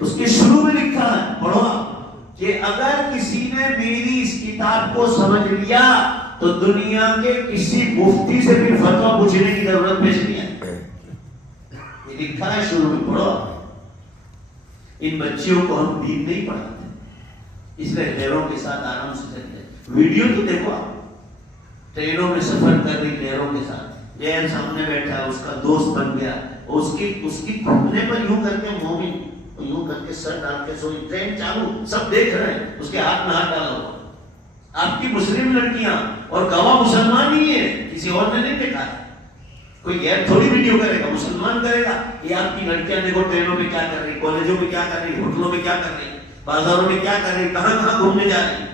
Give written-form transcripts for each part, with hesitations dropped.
اس کے شروع میں لکھا ہے، پڑھو کہ اگر کسی نے میری اس کتاب کو سمجھ لیا تو دنیا کے کسی مفتی سے بھی فتویٰ پوچھنے کی ضرورت پیش نہیں ہے. یہ لکھا ہے شروع میں، پڑھو. ان بچیوں کو ہم دین نہیں پڑھاتے، اس لیے غیروں کے ساتھ آرام سے چلتے. ویڈیو تو دیکھو، آپ ٹرینوں میں سفر کر رہی غیروں کے ساتھ، غیر سامنے بیٹھا ہے، اس کا دوست بن گیا، اس کی گھٹنے پر یوں کر کے مومن یوں کر کے سر ڈال کے سوئی، ٹرین چالو، سب دیکھ رہے ہیں، اس کے ہاتھ میں ہاتھ ڈالا ہوا. آپ کی مسلم لڑکیاں اور گواہ مسلمان ہی ہے، کسی اور نے نہیں دیکھا ہے. کوئی غیر تھوڑی ویڈیو کرے گا، مسلمان کرے گا. یہ آپ کی لڑکیاں دیکھو ٹرینوں میں کیا کر رہی، کالجوں میں کیا کر رہی، ہوٹلوں میں کیا کر رہی، بازاروں میں کیا کر رہی، کہاں کہاں گھومنے جا رہی.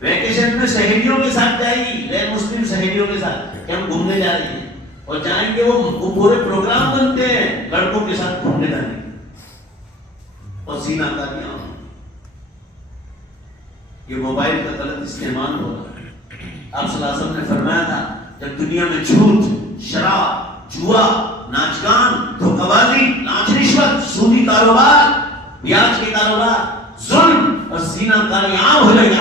ویکیشن میں سہیلیوں کے ساتھ جائے گی، غیر مسلم سہیلیوں کے ساتھ کہ ہم گھومنے جا رہی ہیں، اور جائیں گے وہ پورے پروگرام بنتے ہیں لڑکوں کے ساتھ گھومنے جانے کے، اور زنا کاریاں. یہ موبائل کا غلط استعمال ہو رہا ہے. آپ صلی اللہ علیہ وسلم نے فرمایا تھا جب دنیا میں جھوٹ، شراب، جوا، ناچ گان، دھوکہ بازی، ناچ رشوت، سودی کاروبار، بیاج کے کاروبار، ظلم اور زنا کاری عام ہو جائے گا.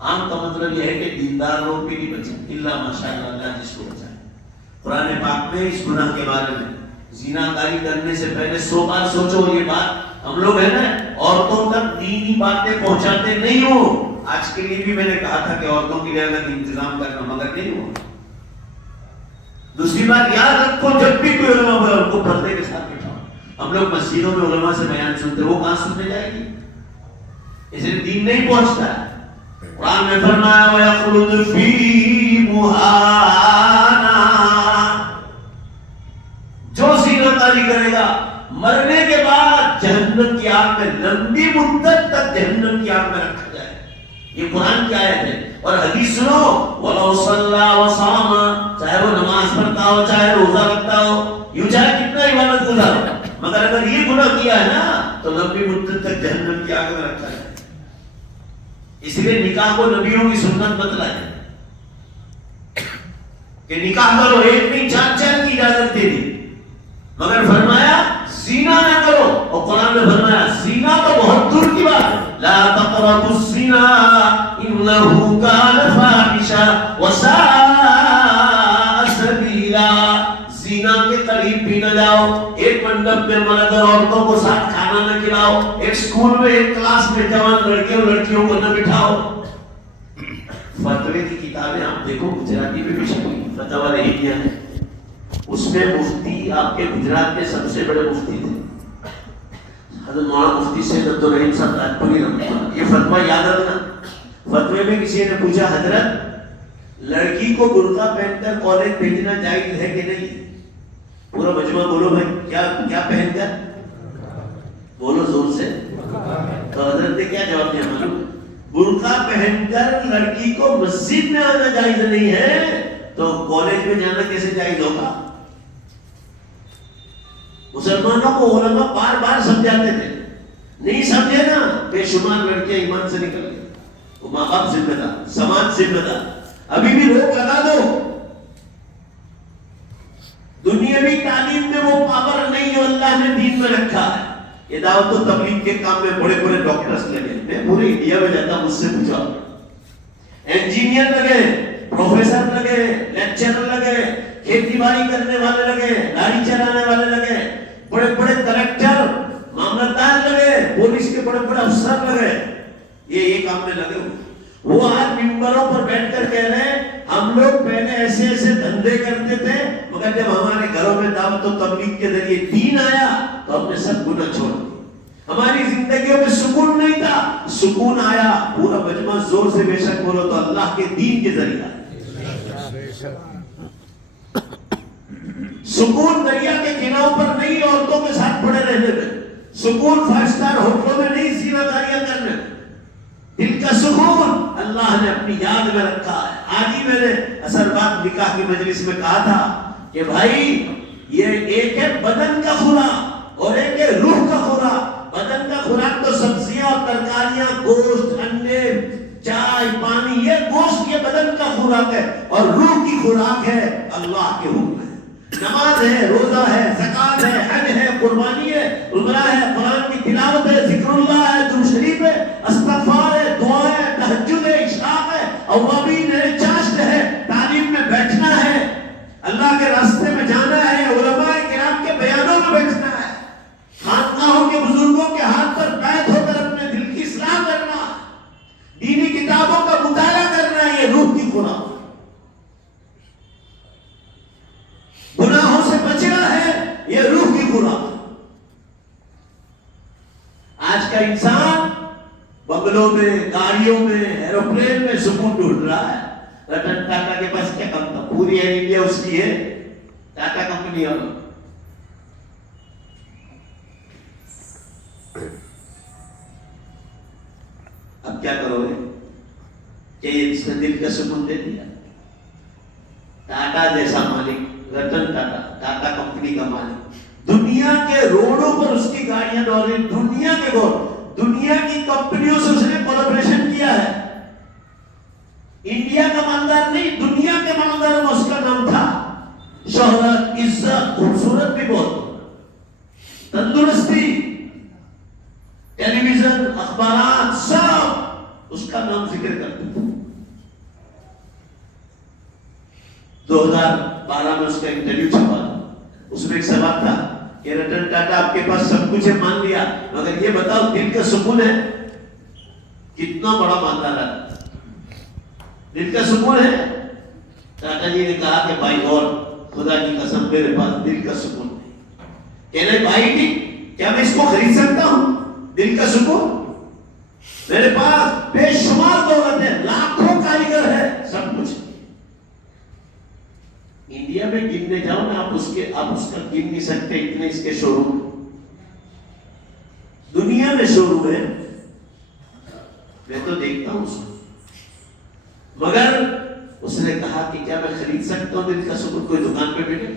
عام کا مطلب یہ ہے کہ دیندار لوگ بھی نہیں بچیں، الا ماشاءاللہ اللہ جس کو بچائے. قرآن پاک میں اس گناہ کے بارے میں زنا کاری کرنے سے پہلے 100 بار سوچو. یہ بات ہم لوگ ہے نا عورتوں تک دینی باتیں پہنچاتے نہیں ہو. آج کے لیے بھی میں نے کہا تھا کہ عورتوں کے لیے الگ انتظام کرنا، مگر نہیں ہوا. دوسری بات یاد رکھو، جب بھی کوئی علماء بولے ان کو پردے کے ساتھ بٹھاؤ. ہم لوگ مسجدوں میں علماء سے بیان سنتے، وہ کہاں سننے جائے گی؟ اس لیے دین نہیں پہنچتا ہے. قرآن میں فرمایا وَيَخْلُدُ فِي مُهَانَا، جو زنا کاری کرے گا مرنے کے بعد جہنم کی آگ میں لمبی مدت تک جہنم کی آگ میں رکھا جائے. یہ قرآن کی آیت ہے. اور حدیث سنو، وَلَوْ صَلَّى وَصَامَ، چاہے وہ نماز پڑھتا ہو، چاہے روزہ رکھتا ہو، یوں چاہے کتنا عبادت گزار ہو، مگر اگر یہ گناہ کیا ہے نا تو لمبی مدت تک جہنم کی آگ میں رکھا جائے. اس لیے نکاح کو نبیوں کی سنت بتلائی کہ نکاح کرو، ایک نہیں 4 کی اجازت دے دی، مگر فرمایا زنا نہ کرو. اور قرآن میں فرمایا زنا تو بہت دور کی بات ہے، لا تقربوا الزنا انه كان فاحشا وساء سبیلا. زنا کے قریب بھی نہ جاؤ. ایک منڈپ میں مرد اور عورتوں کو ساتھ کھانا نہ کھلاؤ. ایک اسکول میں، ایک کلاس میں جوان لڑکے اور لڑکیوں کو نہ بٹھاؤ. فتوے کی کتابیں آپ دیکھو، گجراتی میں بھی چھپی فتوا رہی ہے. اس میں مفتی آپ کے گجرات کے سب سے بڑے مفتی تھے حضرت مولانا مفتی سید عبدالرحیم صاحب راجپوری رحمۃ اللہ. یہ فتویٰ یاد رکھنا. فتوے میں کسی نے پوچھا حضرت لڑکی کو برقع پہن کر کالج بھیجنا جائز ہے کہ نہیں؟ پورا مجمع بولو بھائی، کیا پہن کر بولو زور سے. تو حضرت نے کیا جواب دیا معلوم؟ برقع پہن کر لڑکی کو مسجد میں آنا جائز نہیں ہے تو کالج میں جانا کیسے جائز ہوگا؟ مسلمانوں کو علماء بار بار سمجھاتے تھے، نہیں سمجھے نا بے شمار لڑکیاں ایمان سے نکل گئی. وہ ماں باپ ذمہ دار، سماج ذمہ دار. ابھی بھی روک لگا دو. دنیاوی تعلیم میں وہ پاور نہیں جو اللہ نے دین میں رکھا ہے. یہ دعوت و تبلیغ کے کام میں بڑے بڑے ڈاکٹرز لگے. میں پورے انڈیا میں جاتا ہوں، مجھ سے پوچھا انجینئر لگے، پروفیسر لگے، لیکچرر لگے، کھیتی باڑی کرنے والے لگے، گاڑی چلانے والے لگے، بڑے بڑے کلکٹر، معاملتدار لگے، پولیس کے بڑے بڑے افسر لگے. یہ کام میں لگے ہوئے. وہ آج ممبروں پر بیٹھ کر کہہ رہے ہیں ہم لوگ پہلے ایسے ایسے دھندے کرتے تھے، مگر جب ہمارے گھروں میں دعوت و تبلیغ کے ذریعے دین آیا تو ہم نے سب گناہ چھوڑ دیے. ہماری زندگیوں میں سکون نہیں تھا، سکون آیا. پورا مجمع زور سے بے شک بولو تو اللہ کے دین کے ذریعہ. سکون دریا کے کناروں پر نہیں عورتوں کے ساتھ پڑے رہنے میں، سکون 5 اسٹار ہوٹلوں میں نہیں زنا کاریاں کرنے. دل کا سکون اللہ نے اپنی یاد میں رکھا ہے. آج ہی میں نے اثر بات نکاح کی مجلس میں کہا تھا کہ بھائی یہ ایک ہے بدن کا خوراک اور ایک ہے روح کا خوراک. بدن کا خوراک تو سبزیاں اور ترکاریاں، گوشت، انڈے، چائے، پانی، یہ گوشت یہ بدن کا خوراک ہے، اور روح کی خوراک ہے اللہ کے حکم ہے. نماز ہے، روزہ ہے، زکات ہے، حج ہے، قربانی ہے، عمرہ ہے، قرآن کی تلاوت ہے، ذکر اللہ ہے، درود شریف ہے، استغفار ہے، دعا ہے، تہجد ہے، اشراق ہے، اوابین ہے، چاشت ہے، تعلیم میں بیٹھنا ہے، اللہ کے راستے میں جانا ہے، علماء کرام کے بیانوں میں بیٹھنا ہے، خانقاہوں کے بزرگوں کے ہاتھ پر بیعت ہو کر اپنے دل کی اصلاح کرنا، دینی کتابوں کا مطالعہ کرنا، یہ روح کی خوراک۔ گناہوں سے بچنا ہے، یہ روح کی خوراک۔ آج کا انسان بنگلوں میں، گاڑیوں میں، ایروپلین میں سکون ڈھونڈ رہا ہے۔ رتن ٹاٹا کے پاس کیا کم تھا؟ پوری ایئر انڈیا اس کی ہے، ٹاٹا کمپنی۔ اور اب کیا کرو گے کہ اس نے دل کا سکون دے دیا؟ ٹاٹا جیسا مالک، رتن ٹاٹا، ٹاٹا کمپنی کا مالک، دنیا کے روڈوں پر اس کی گاڑیاں دوڑ رہی، دنیا کے دنیا کی کمپنیوں سے اس نے کولیبریشن کیا ہے۔ انڈیا کا مالدار نہیں، دنیا کے مالدار میں اس کا نام تھا۔ شہرت، عزت، خوبصورت بھی بہت، تندرستی، ٹیلی ویژن، اخبارات، سب اس کا نام ذکر کرتے تھے۔ 2012 میں اس کا انٹرویو چھپا، اس میں ایک سوال تھا کہ رتن ٹاٹا آپ کے پاس سب کچھ ہے، مان لیا، مگر یہ بتاؤ دل کا سکون ہے؟ کتنا بڑا مالدار ہے، دل کا سکون ہے؟ ٹاٹا جی نے کہا کہ بھائی اور خدا کی قسم میرے پاس دل کا سکون نہیں۔ کہہ رہے بھائی ٹھیک، کیا میں اس کو خرید سکتا ہوں دل کا سکون؟ میرے پاس بے شمار دولت ہے، لاکھوں کاریگر ہے، سب کچھ۔ انڈیا میں گننے جاؤ نا آپ اس کا گن نہیں سکتے، اتنے اس کے شو روم، دنیا میں شو روم ہے، میں تو دیکھتا ہوں اس کو۔ مگر اس نے کہا کہ کیا میں خرید سکتا ہوں دل کا سکون؟ کوئی دکان پہ بیٹھے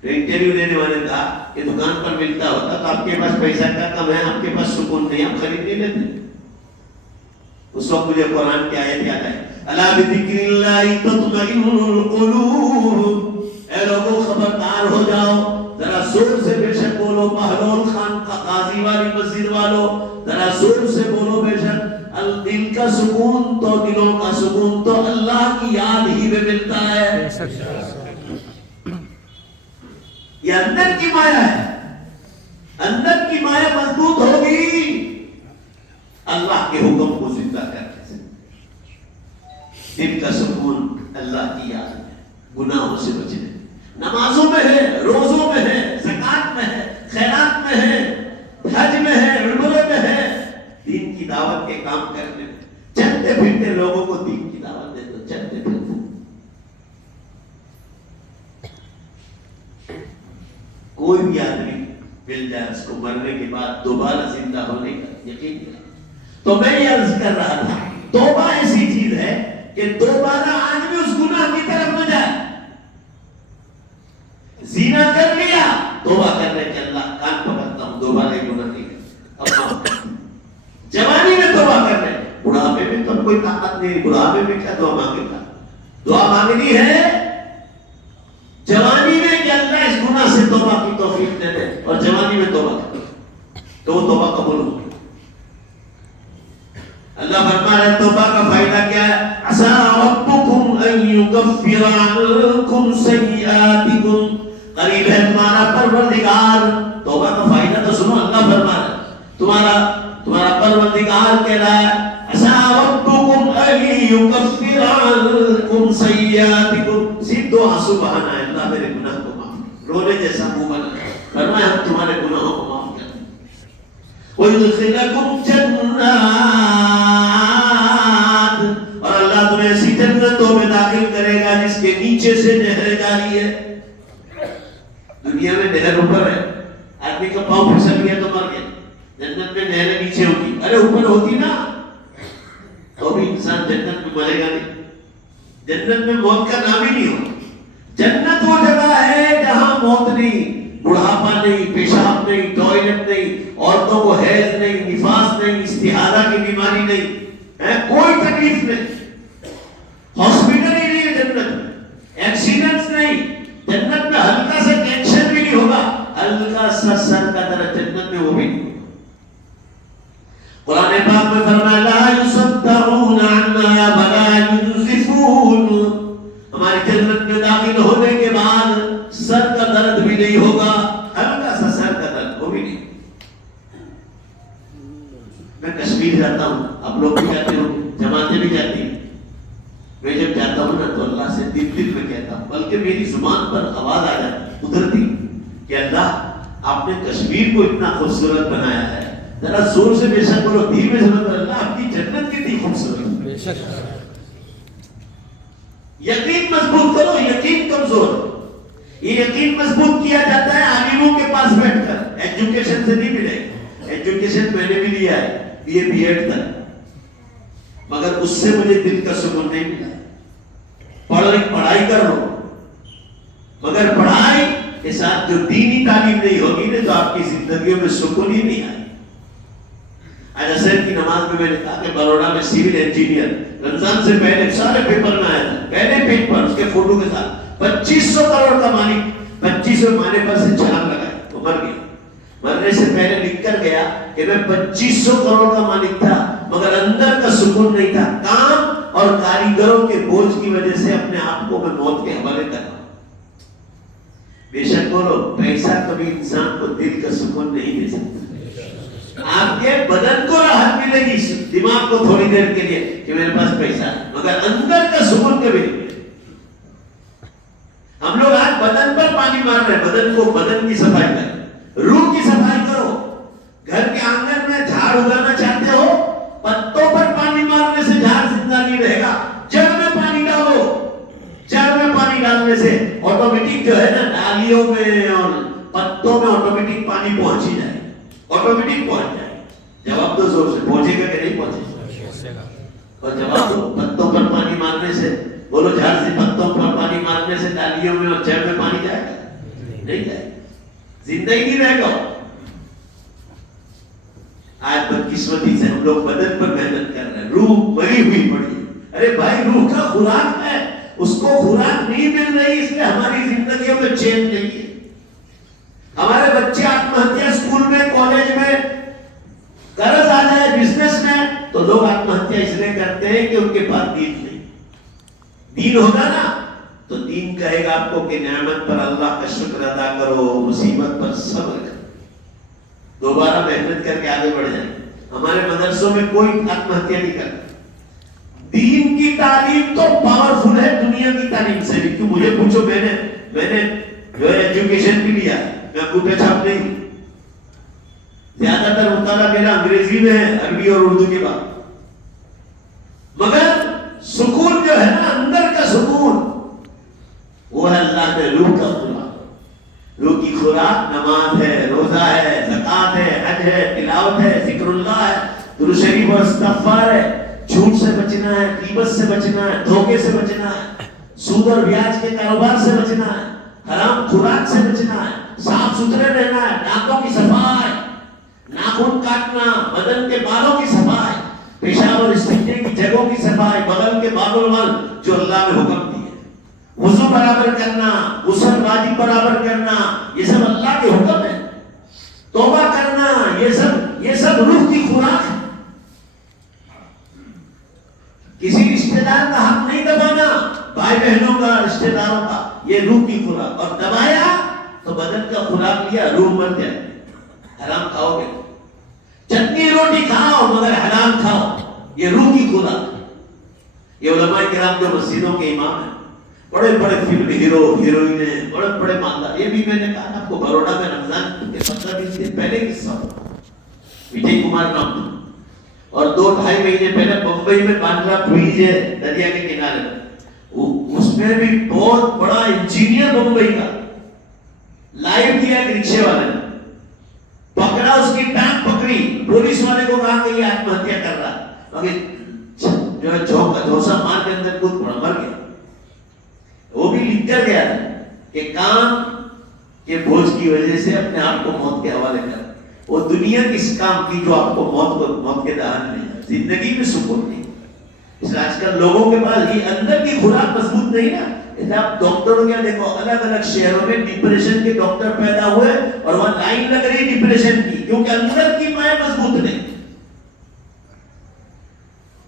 تو انٹرویو دینے والے نے کہا کہ دکان پر ملتا ہوتا تو آپ کے پاس پیسہ کا کم ہے، آپ کے پاس سکون نہیں، آپ خرید نہیں لیتے۔ اس وقت مجھے قرآن کی آیت یاد آئی، الا بذکر اللہ تطمئن القلوب، اے لوگوں خبردار ہو جاؤ، ذرا زور سے بے شک بولو، بہلول خان کا قاضی والی مسجد والو، ذرا زور سے بولو بے شک، دل کا سکون تو، دلوں کا سکون تو اللہ کی یاد ہی میں ملتا ہے۔ یہ اندر کی مایا ہے، اندر کی مایا مضبوط ہوگی اللہ کے حکم کو زندہ کرنے سے۔ دل کا سکون اللہ کی یاد میں، گناہوں سے بچنے، نمازوں میں ہے، روزوں میں ہے، زکات میں ہے، خیرات میں ہے، حج میں ہے، عمرے میں ہے، دین کی دعوت کے کام کرنے میں، چلتے پھرتے لوگوں کو دین کی دعوت دے دو، چلتے پھرتے۔ کوئی بھی آدمی مل جائے اس کو مرنے کے بعد دوبارہ زندہ ہونے کا یقین ہے۔ تو میں یہ عرض کر رہا تھا، توبہ ایسی چیز ہے کہ دوبارہ آدمی اس گناہ کی طرف نہ جائے۔ زنا کر لیا، توبہ کرنے کے اللہ کان پکڑتا ہوں، دوبارہ یہ گناہ نہیں کرتا۔ جوانی میں توبہ کر لے، بڑھاپے میں تو کوئی طاقت نہیں، بڑھاپے میں کیا دعا مانگے گا؟ دعا مانگنی ہے جوانی میں کہ اللہ اس گناہ سے توبہ کی توفیق دے دے، اور جوانی میں توبہ کر تو وہ توبہ قبول ہوگی۔ اللہ فرما رہا ہے توبہ کا فائدہ کیا ہے؟ عسى ربكم ان يكفر عنكم سيئاتكم، قریب ہے تمہارا پروردگار۔ توبہ کا فائدہ تو سنو، اللہ فرما رہا ہے تمہارا پروردگار کہہ رہا ہے عسى ربكم ان يكفر عنكم سيئاتكم، صرف دو آنسو بہانا ہے، اللہ میرے گناہ کو معاف، رونے جیسا منہ بنا فرمایا ہم تمہارے گناہوں کو معاف کرتے ہیں۔ وَيُدْخِلَكُمْ جَنَّاتٍ، اور اللہ تمہیں ایسی جنتوں میں داخل کرے گا جس کے نیچے سے نہریں جاری ہے۔ دنیا میں نہر اوپر ہے، آدمی کا پاؤں پھسل گیا تو مر گیا، جنت میں نہریں نیچے ہوگی، ارے اوپر ہوتی نا تو بھی انسان جنت میں مرے گا نہیں، جنت میں موت کا نام ہی نہیں ہوگا۔ جنت وہ جگہ ہے جہاں موت نہیں، بڑھاپا نہیں، پیشاب نہیں، ٹوائلٹ نہیں، عورتوں کو حیض نہیں، نفاس نہیں، استحاضہ کی بیماری نہیں ہے، کوئی تکلیف نہیں، ہاسپٹل ہی نہیں ہے جنت میں، ایکسیڈنٹس نہیں، جنت میں ہلکا درد بھی نہیں ہوگا، ہلکا سا سر کا درد وہ بھی نہیں۔ میں کشمیر جاتا ہوں، آپ لوگ بھی جاتے ہو، جماعتیں بھی جاتی ہیں، میں جب جاتا ہوں نا تو اللہ سے دل میں کہتا ہوں، بلکہ میری زبان پر آواز آ جاتی ادھرتی کہ اللہ آپ نے کشمیر کو اتنا خوبصورت بنایا ہے، ذرا زور سے بے شک بولو، دھیرے سے بولو، اللہ آپ کی جنت کتنی خوبصورت ہے۔ بے شک یقین مضبوط کرو، یقین کمزور، یہ یقین مضبوط کیا جاتا ہے عالموں کے پاس بیٹھ کر، ایجوکیشن سے نہیں ملے گا۔ ایجوکیشن میں نے بھی لیا ہے، بی اے بی ایڈ تک، مگر اس سے مجھے دل کا سکون نہیں ملا۔ پڑھائی کر لو، مگر پڑھائی کے ساتھ جو دینی تعلیم نہیں ہوگی نا تو آپ کی زندگیوں میں سکون ہی نہیں آئے۔ آج عصر کی نماز میں نے کہا کہ بروڑا میں سیول انجینئر رمضان سے پہلے سارے پیپر میں آیا تھا، پہلے پیج پر اس کے فوٹو کے ساتھ 2500 کروڑ کا مالک، 2500 مانے پر سے چھلانگ لگائی، وہ مر گیا۔ مرنے سے پہلے لکھ کر گیا کہ میں 2500 کروڑ کا مالک تھا، مگر اندر کا سکون نہیں تھا، کام اور کاریگروں کے بوجھ کی وجہ سے اپنے آپ کو میں موت کے حوالے کر رہا ہوں۔ بے شک بولو، پیسہ کبھی انسان کو دل کا سکون نہیں دے سکتا۔ آپ کے بدن کو راحت ملے گی، دماغ کو تھوڑی دیر کے لیے کہ میرے پاس پیسہ ہے، مگر اندر کا سکون کبھی نہیں ملے۔ ہم لوگ آج بدن پر پانی مار رہے ہیں، بدن کو، بدن کی صفائی کریں، روح کی صفائی کرو۔ گھر کے آنگن میں جھاڑ اگانا چاہتے ہو، پتوں پر پانی مارنے سے جھاڑ زندہ نہیں رہے گا، جڑ میں پانی ڈالو، جڑ میں پانی ڈالنے سے آٹومیٹک جو ہے نا ڈالیوں میں اور پتوں میں آٹومیٹک پانی پہنچ ہی جائے، آٹومیٹک پہنچ جائے۔ جواب دو زور سے، پہنچے گا کہ نہیں پہنچے گا؟ اور جواب دو، پتوں پر پانی مارنے سے، بولو جھاڑ سے پتوں پر پانی مارنے سے ڈالیوں میں اور جڑ میں پانی جائے گا؟ نہیں جائے، زندہ ہی نہیں رہے گا۔ آج بدقسمتی سے ہم لوگ بدن پر محنت کر رہے ہیں، روح مری ہوئی پڑی ہے۔ ارے بھائی، روح کا خوراک ہے، اس کو خوراک نہیں مل رہی، اس لیے ہماری زندگیوں میں چین نہیں ہے۔ ہمارے بچے آتم ہتیا اسکول میں، کالج میں، قرض آ جائے بزنس میں تو لوگ آتم ہتیا اس لیے کرتے ہیں کہ ان کے پاس دین نہیں۔ دین ہوگا نا تو دین کہے گا آپ کو کہ نعمت پر اللہ کا شکر ادا کرو، مصیبت پر صبر کرو، دوبارہ محنت کر کے آگے بڑھ جائیں۔ ہمارے مدرسوں میں کوئی آتم ہتیا نہیں کرتا۔ دین کی تعلیم تو پاورفل ہے دنیا کی تعلیم سے بھی۔ کیوں مجھے پوچھو، میں نے جو ہے ایجوکیشن بھی لیا ہے، میں انگوٹھا چھاپ نہیں ہوں، زیادہ تر مطالعہ میرا انگریزی میں ہے، عربی اور اردو کے بعد، مگر سکون جو ہے نا اندر کا سکون وہ ہے اللہ کے روح کا خوراک۔ روح کی خوراک نماز ہے، روزہ ہے، زکات ہے، حج ہے، تلاوت ہے، ذکر اللہ ہے، درود شریف اور استغفار ہے، جھوٹ سے بچنا ہے، غیبت سے بچنا ہے، دھوکے سے بچنا ہے، سود اور بیاج کے کاروبار سے بچنا ہے، حرام خوراک سے بچنا ہے، صاف ستھرے رہنا ہے، دانتوں کی صفائی، ناخن کاٹنا، بدن کے بالوں کی صفائی، پیشاب اور استنجے کی جگہوں کی صفائی، بغل کے باب المل جو اللہ نے حکم دی ہے، وضو برابر کرنا، غسل واجب برابر کرنا، یہ سب اللہ کے حکم ہے، توبہ کرنا، یہ سب روح کی خوراک ہے۔ کسی رشتہ دار کا حق نہیں دبانا، بھائی بہنوں کا، رشتہ داروں کا، یہ روح کی خوراک، اور دبایا تو بدن کا خوراک لیا، روح مر جائے۔ حرام کھاؤ گے، چٹنی روٹی کھاؤ مگر حلال کھاؤ، یہ روح کی خوراک۔ یہ علماء کرام جو مسجدوں کے امام ہیں، بڑے بڑے فلم ہیرو ہیروئنیں، بڑے بڑے مالدار، یہ بھی میں نے کہا آپ کو بروڑا میں رمضان کے 15-20 دن پہلے قصہ ہوا، وجے کمار نام تھا، اور 2-2.5 مہینے پہلے بمبئی میں باندرا برج ہے دریا کے کنارے، اس میں بھی بہت بڑا انجینئر بمبئی کا لائیو کیا ایک رکشے والے نے، پکڑا، اس کی ٹانگ پکڑی، پولیس والے کو کہا کہ یہ آتم ہتیا کر رہا ہے، مگر جو ہے جھوسا مار کے اندر کود پڑا، مر گیا۔ وہ بھی لکھ کر گیا کہ کام کے بوجھ کی وجہ سے اپنے آپ کو موت کے حوالے کر، وہ دنیا کس کام کی جو آپ کو موت کے دہان میں ہے، زندگی میں سکون نہیں۔ اس لیے آج کل لوگوں کے پاس یہ اندر کی خوراک مضبوط نہیں نا۔ آپ ڈاکٹروں کے دیکھو، الگ الگ شہروں میں ڈپریشن کے ڈاکٹر پیدا ہوئے اور وہاں لائن لگ رہی ڈپریشن کی، کیونکہ اندر کی مائیں مضبوط نہیں۔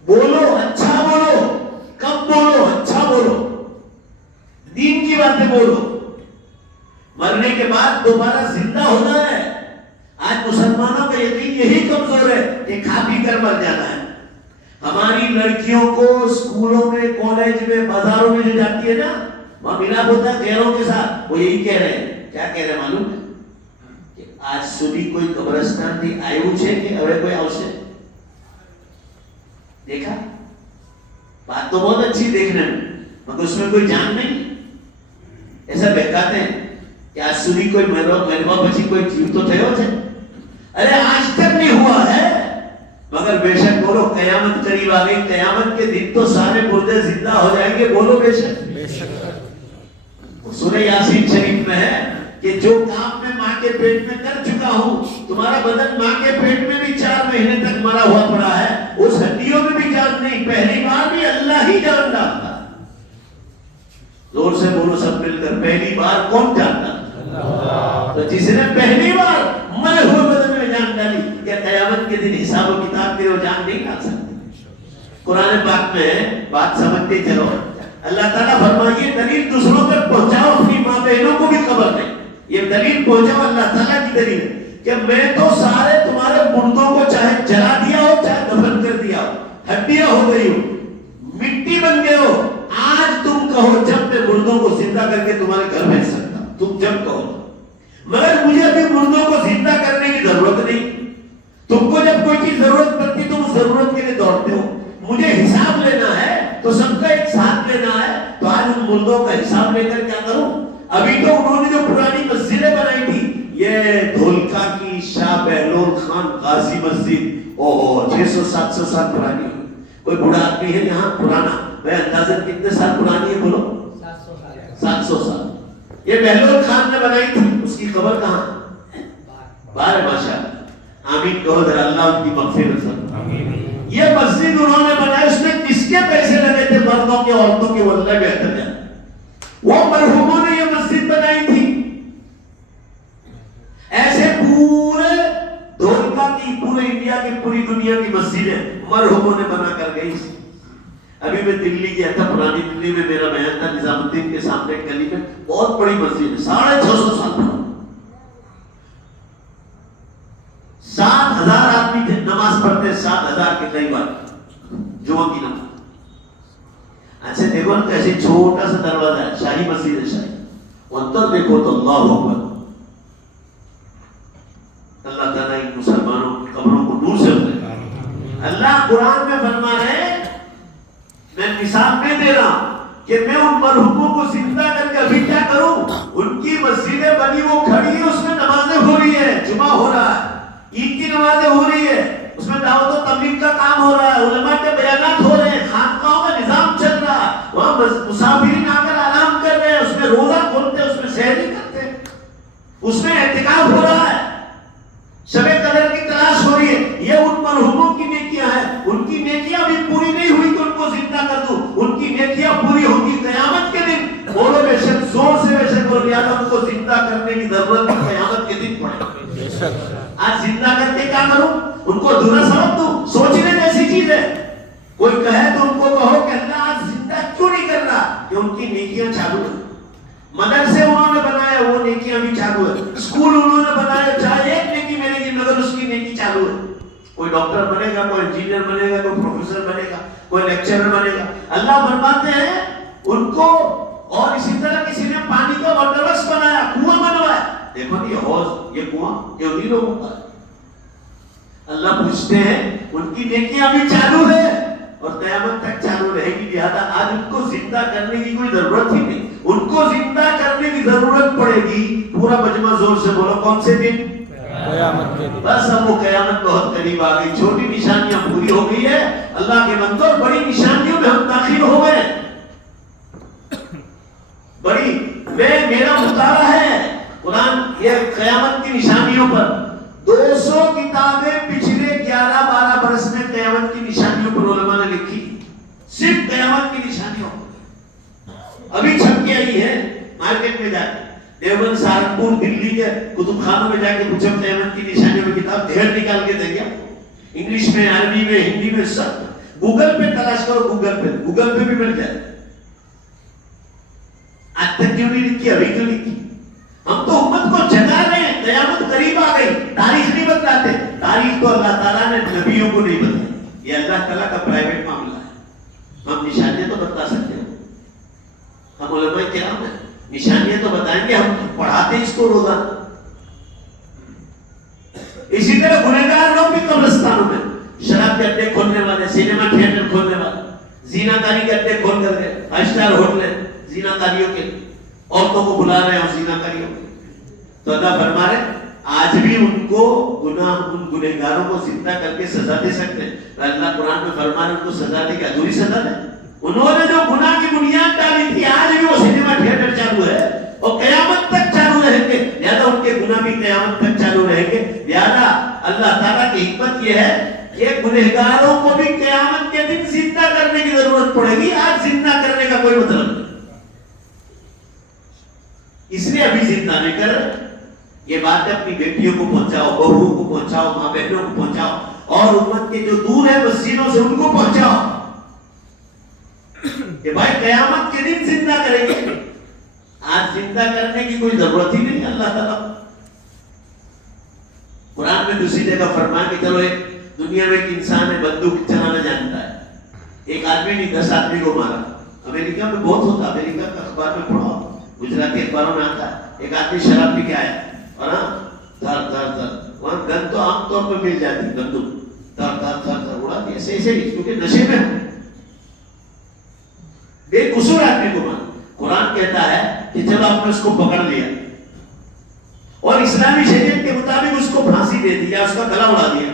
بولو، اچھا بولو، کم بولو، اچھا بولو، دین کی باتیں بولو۔ مرنے کے بعد دوبارہ زندہ ہونا ہے. آج مسلمانوں کا یقین یہی کمزور ہے کہ کھا پی کر مر جانا ہے. ہماری لڑکیوں کو اسکولوں میں کالج میں بازاروں میں جو جاتی ہے نا وہاں ملاپ ہوتا ہے غیروں کے ساتھ, وہ یہی کہہ رہے ہیں. کیا کہہ رہے ہیں معلوم ہے کہ آج صبح کوئی قبرستان تھی آئیو چھے کہ اوے کوئی آوشے دیکھا. بات تو بہت اچھی دیکھنے میں مگر اس میں کوئی جان نہیں. ایسا بہکاتے ہیں کہ آج صبح کوئی مروا بچی کوئی جیو تو تھے ہو چھے. ارے آج تک نہیں ہوا ہے مگر بے شک بولو قیامت قریب آ گئی. قیامت کے دن تو سارے مردے زندہ ہو جائیں گے. بولو بے شک. سورہ یاسین شریف میں ہے کہ جو کام میں ماں کے پیٹ میں کر چکا ہوں, تمہارا بدن ماں کے پیٹ میں بھی 4 مہینے تک مرا ہوا پڑا ہے, اس ہڈیوں میں بھی جان نہیں. پہلی بار بھی اللہ ہی جان ڈالتا. زور سے بولو سب مل کر, پہلی بار کون جانتا؟ تو جس نے پہلی بار مرے ہوئے بدن میں جان ڈالی, کیا قیامت کے دن حساب و کتاب کے وہ جان نہیں ڈال سکتے؟ قرآن پاک میں بات سمجھتے چلو. اللہ تعالیٰ فرمائیے دلیل دوسروں تک پہنچاؤ, اپنی ماں بہنوں کو بھی خبر نہیں. یہ دلیل پہنچاؤ اللہ تعالیٰ کی دلیل ہے کہ میں تو سارے تمہارے مردوں کو چاہے جلا دیا ہو چاہے دفن کر دیا ہو, ہڈیاں ہو گئی ہو, مٹی بن گئے ہو. آج تم کہو جب میں مردوں کو زندہ کر کے تمہارے گھر بھیج سکتا ہوں, تم جب کہو. مگر مجھے ابھی مردوں کو زندہ کرنے کی ضرورت نہیں. تم کو جب کوئی چیز ضرورت پڑتی تو اس ضرورت کے لیے دوڑتے ہو. مجھے حساب لینا ہے تو سب کا ایک ساتھ لینا ہے. تو آج ان مردوں کا حساب لے کر کیا کروں؟ ابھی تو انہوں نے جو پرانی مسجدیں بنائی تھی, یہ دھولکا کی شاہ بہلول خان غازی مسجد, اوہ 600-700 سال پرانی. کوئی بوڑھا آدمی ہے یہاں پرانا؟ میں اندازن کتنے سال پرانی ہے بولو؟ 700 سال. یہ بہلول خان نے بنائی تھی. اس کی خبر کہاں؟ باہر. ماشاءاللہ, آمین کہو ذرا, اللہ ان کی مغفرت فرمائے. یہ مسجد انہوں نے بنائی, اس میں کس کے پیسے لگے تھے؟ مردوں کے, عورتوں کے, واللہ بہتر جانا. وہ مرحوموں نے یہ مسجد بنائی تھی. ایسے پورے دھولکا کی, پورے انڈیا کی, پوری دنیا کی مسجدیں مرحوموں نے بنا کر گئی. ابھی میں دلی گیا تھا, پرانی دلی میں میرا بیان تھا, نظام الدین کے سامنے ایک گلی میں بہت بڑی مسجد ہے, 650 سال پرانی. 7,000 آدمی نماز پڑھتے, 7,000 کے کئی بار جمعہ کی نماز. اچھا دیکھو نا کیسے چھوٹا سا دروازہ ہے, شاہی مسجد ہے شاہی. اندر دیکھو تو اللہ اکبر. اللہ تعالیٰ ان مسلمانوں کی قبروں کو نور سے بھرے. اللہ قرآن میں فرما رہے ہیں, میں مثال میں دے رہا ہوں کہ میں ان مرحوموں کو زندہ کر کے ابھی کیا کروں؟ ان کی مسجدیں بنی, وہ کھڑی ہے, اس میں نمازیں ہو رہی ہے, جمعہ ہو رہا ہے, عید کی نمازیں ہو رہی ہے, اس میں دعوت و تبلیغ کا کام ہو رہا ہے, علماء کے بیانات ہو رہے ہیں, خانقاہوں کا نظام چل رہا ہے, وہاں مسافرین آ کر آرام کر رہے ہیں, اس میں روزہ کھولتے, اس میں سحری کرتے, اس میں اعتکاف ہو رہا ہے, شب قدر کی تلاش ہو رہی ہے. یہ ان مرحوموں کی نیکیاں ہیں. ان کی نیکیاں ابھی پوری نہیں ہوئی کہ ان کو زندہ کر دوں. ان کی نیکیاں پوری ہوگی قیامت کے دن. بولو بے شک, زور سے بے شک بولو, یا ان کو زندہ کرنے کی ضرورت قیامت کے دن پڑے. آج زندہ کر کے کیا کروں؟ ان کو دھنا سمجھ دوں. سوچنے جیسی چیز ہے. کوئی کہے تو ان کو کہو کہ اللہ آج زندہ کیوں نہیں کر رہا؟ کہ ان کی نیکیاں چالو ہیں. مدرسے انہوں نے بنایا, وہ نیکیاں بھی چالو ہے. اسکول انہوں نے بنایا, چاہے ایک نیکی ملے گی مگر اس کی نیکی چالو ہے. کوئی ڈاکٹر بنے گا, کوئی انجینئر بنے گا, کوئی پروفیسر بنے گا, کوئی لیکچرر بنے گا. اللہ فرماتے ہیں ان کو. اور اسی طرح کسی نے پانی کا بندوبست بنایا, کنواں بنوایا. دیکھو یہ حوض, یہ کنواں, یہ انہی لوگوں کا. اللہ پوچھتے ہیں ان کی نیکیاں بھی چالو ہے اور قیامت تک چالو رہے گی. لہذا آج ان کو زندہ کرنے کی کوئی ضرورت ہی نہیں. ان کو زندہ کرنے کی ضرورت پڑے گی. پورا مجمع زور سے بولو, کون سے دن؟ قیامت کے دن. بس اب وہ قیامت بہت قریب آ گئی. چھوٹی نشانیاں پوری ہو گئی ہے. اللہ کے بندوں, بڑی نشانیوں میں ہم داخل ہو گئے. بڑی میرا مطالعہ ہے قرآن یہ قیامت کی نشانیوں پر. 200 کتابیں پچھلے 11-12 برس میں قیامت کی نشانیوں پر علماء نے لکھی. صرف قیامت کی نشانیوں ابھی چھپ کے آئی ہے مارکیٹ میں جا کے. دیوبند, سہارنپور, دلی کے کتب خانوں میں جا کے پوچھو قیامت کی نشانیوں میں کتاب ڈھیر نکال کے دیں گے. انگلش میں, عربی میں, ہندی میں, سب. گوگل پہ تلاش کرو, گوگل پہ بھی مل جائے. آج تک کیوں نہیں لکھی, ابھی کیوں لکھی؟ ہم تو امت کو جگا رہے ہیں، قیامت قریب آ گئی، تاریخ نہیں بتلاتے. تاریخ تو اللہ تعالیٰ نے نبیوں کو نہیں بتائی، یہ اللہ تعالیٰ کا پرائیویٹ معاملہ ہے. ہم نشانیاں تو بتا سکتے ہیں، ہم علماء کرام ہیں، نشانیاں تو بتائیں گے، ہم پڑھاتے ہیں اس کو روزانہ. اسی طرح گنہگار لوگ بھی قبرستانوں میں شراب کے اڈے کھولنے والے، سینما تھیٹر کھولنے والے، زینا کاری کے اڈے کھول کر کے 5 اسٹار ہوٹل زینا کاریوں کے عورتوں کو بلا رہے ہیں اور زینا کاریوں کے. تو اللہ فرما رہے آج بھی ان کو ان گنہگاروں کو زندہ کر کے سزا دے سکتے ہیں. اللہ قرآن میں فرما رہے ان کو سزا دے، کیا ادھوری سزا دے؟ انہوں نے جو گناہ کی بنیاد ڈالی تھی، آج بھی وہ سینما تھیٹر چالو ہے اور قیامت تک چالو رہیں گے. لہٰذا ان کے گناہ بھی قیامت تک چالو رہیں گے. لہٰذا اللہ تعالیٰ کی حکمت یہ ہے کہ گنہگاروں کو بھی قیامت کے دن زندہ کرنے کی ضرورت پڑے گی. آج زندہ کرنے کا کوئی مطلب نہیں، اس لیے ابھی زندہ نہیں کر. یہ بات اپنی بیٹیوں کو پہنچاؤ، بہوؤں کو پہنچاؤ، ماں بہنوں کو پہنچاؤ، اور امت کے جو دور ہے مسجدوں سے ان کو پہنچاؤ کہ بھائی قیامت کے دن زندہ کریں گے. آج زندہ کرنے کی کوئی ضرورت ہی نہیں. اللہ تعالیٰ قرآن میں دوسری جگہ فرمایا کہ چلو ایک دنیا میں ایک انسان ہے بندوق چلانا جانتا ہے، ایک آدمی نہیں 10 آدمی کو مارا. امریکہ میں بہت ہوتا، امریکہ کا اخبار میں پڑھا، گجراتی اخباروں میں آتا ہے. ایک آدمی شراب پی کے آیا اور وہاں گن تو عام طور پر مل جاتی، بندوق تھر اڑا دی ایسے ایسے ہی، کیونکہ نشے میں ہو، بے قصور آدمی کو مارا. قرآن کہتا ہے کہ جب آپ نے اس کو پکڑ لیا اور اسلامی شریعت کے مطابق اس کو پھانسی دے دیا، اس کا گلا اڑا دیا،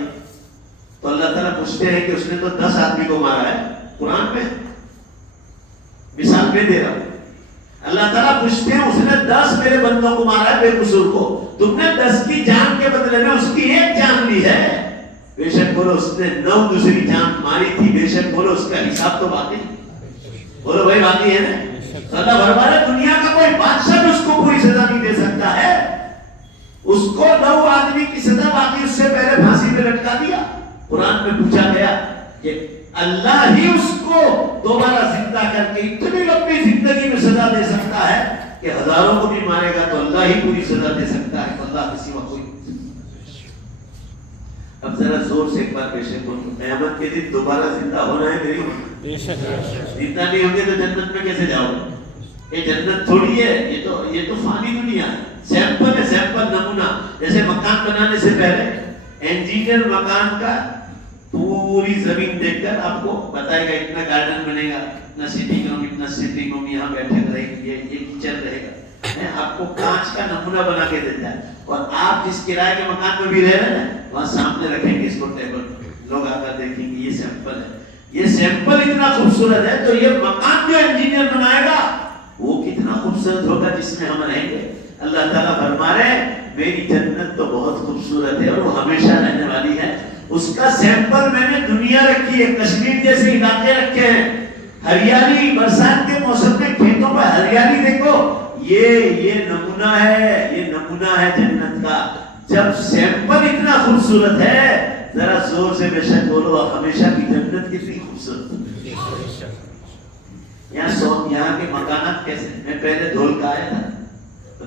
تو اللہ تعالیٰ پوچھتے ہیں کہ اس نے تو 10 آدمی کو مارا ہے. قرآن میں مثال میں دے رہا ہوں. اللہ تعالیٰ پوچھتے ہیں اس نے 10 میرے بندوں کو مارا ہے بے قصور کو، تم نے 10 کی جان کے بدلے میں اس کی 1 جان لی ہے. بے شک بولو اس نے 9 دوسری جان ماری تھی، بے شک بولو اس کا حساب تو باقی. بولو بھائی باقی ہے نا. اللہ بھربھر ہے، دنیا کا کوئی بادشاہ بھی اس کو پوری سزا نہیں دے سکتا ہے. اس کو 9 آدمی کی سزا باقی اس سے پہلے پھانسی پہ لٹکا دیا. قرآن میں پوچھا گیا کہ اللہ ہی اس کو دوبارہ زندہ کر کے اتنی لمبی زندگی میں سزا دے سکتا ہے کہ ہزاروں کو بھی مارے گا تو اللہ ہی پوری سزا دے سکتا ہے. اللہ کے سوا کوئی. اب ذرا زور سے ایک بار پیش کرو، قیامت کے دن دوبارہ زندہ ہونا ہے میری؟ زندہ نہیں ہوں گے تو جنت میں کیسے جاؤ گے؟ یہ جنت تھوڑی ہے، یہ تو فانی دنیا ہے. سیمپل ہے، سیمپل نمونہ. جیسے مکان بنانے سے پہلے انجینئر مکان کا پوری زمین دیکھ کر آپ کو بتائے گا اتنا گارڈن بنے گا، اتنا سیٹنگ روم، اتنا سیٹنگ روم، یہاں بیٹھے رہے گی، یہ کچن رہے گا. آپ کو کانچ کا نمونہ بنا کے دیتا ہے، اور آپ جس کرائے کے مکان میں بھی رہ رہے ہیں وہاں سامنے رکھیں گے اس کو ٹیبل، لوگ آ کر دیکھیں گے یہ سیمپل ہے. یہ سیمپل اتنا خوبصورت ہے تو یہ مکان جو انجینئر بنائے گا وہ کتنا خوبصورت ہوگا جس میں ہم رہیں گے. اللہ تعالیٰ فرما رہے ہیں میری جنت تو بہت خوبصورت ہے اور وہ ہمیشہ رہنے والی ہے. اس کا سیمپل میں نے دنیا رکھی ہے، کشمیر جیسے علاقے رکھے ہیں، ہریالی، برسات کے موسم میں کھیتوں پر ہریالی دیکھو. یہ نمونہ ہے، یہ نمونہ ہے جنت کا. جب سیمپل اتنا خوبصورت ہے، ذرا زور سے بے شک بولو ہمیشہ کی جنت کتنی خوبصورت ہے. یہاں کے مکانات کیسے؟ میں پہلے دھول کا آیا تھا،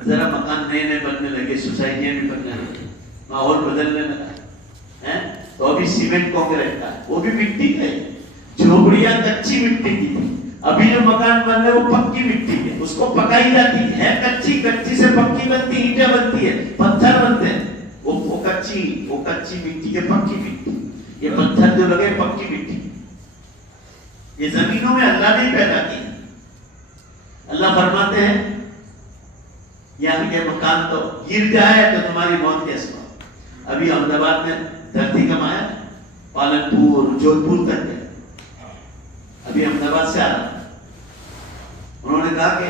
ذرا مکان نئے نئے بننے لگے، سوسائٹیاں بھی بننے لگی، ماحول بدلنے لگا ہے. تو ابھی سیمنٹ کانکریٹ کا، وہ بھی مٹی کا ہے. جھوپڑیاں کچی مٹی کی تھی، ابھی جو مکان بن رہے وہ پکی مٹی ہے، اس کو پکائی جاتی ہے. کچی، کچی سے پکی بنتی، اینٹیں بنتی ہے، پتھر بنتے ہیں. وہ کچی مٹی کے پکی مٹی، یہ پتھر جو لگے پکی مٹی. یہ زمینوں میں اللہ نے پیدا کی. اللہ فرماتے ہیں یہاں کے مکان تو گر جائے تو تمہاری موت کے اسباب. ابھی احمد آباد میں دھرتی کمایا، پالن پور، جودھ پور تک گئے. ابھی احمد آباد سے آ رہا، انہوں نے کہا کہ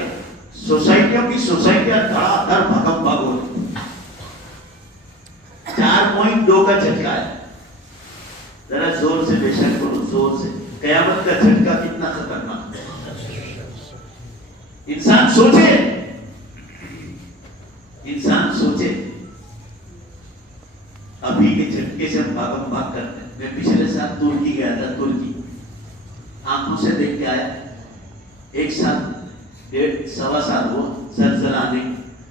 سوسائٹیوں کی سوسائٹیاں دھڑا دھڑ بھگم بھگ ہو رہی. 4.2 کا جھٹکا ہے. ذرا زور سے بے شک کرو، زور سے. قیامت کا جھٹکا کتنا خطرناک ہے. انسان سوچے، انسان سوچے. ابھی کے جھٹکے سے ہم بھاگم بھاگ کرتے ہیں. میں پچھلے سال ترکی گیا تھا، ترکی آنکھوں سے دیکھ کے آیا. 1 سال 1.5 سوا سال ہوا زلزلہ آنے.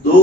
2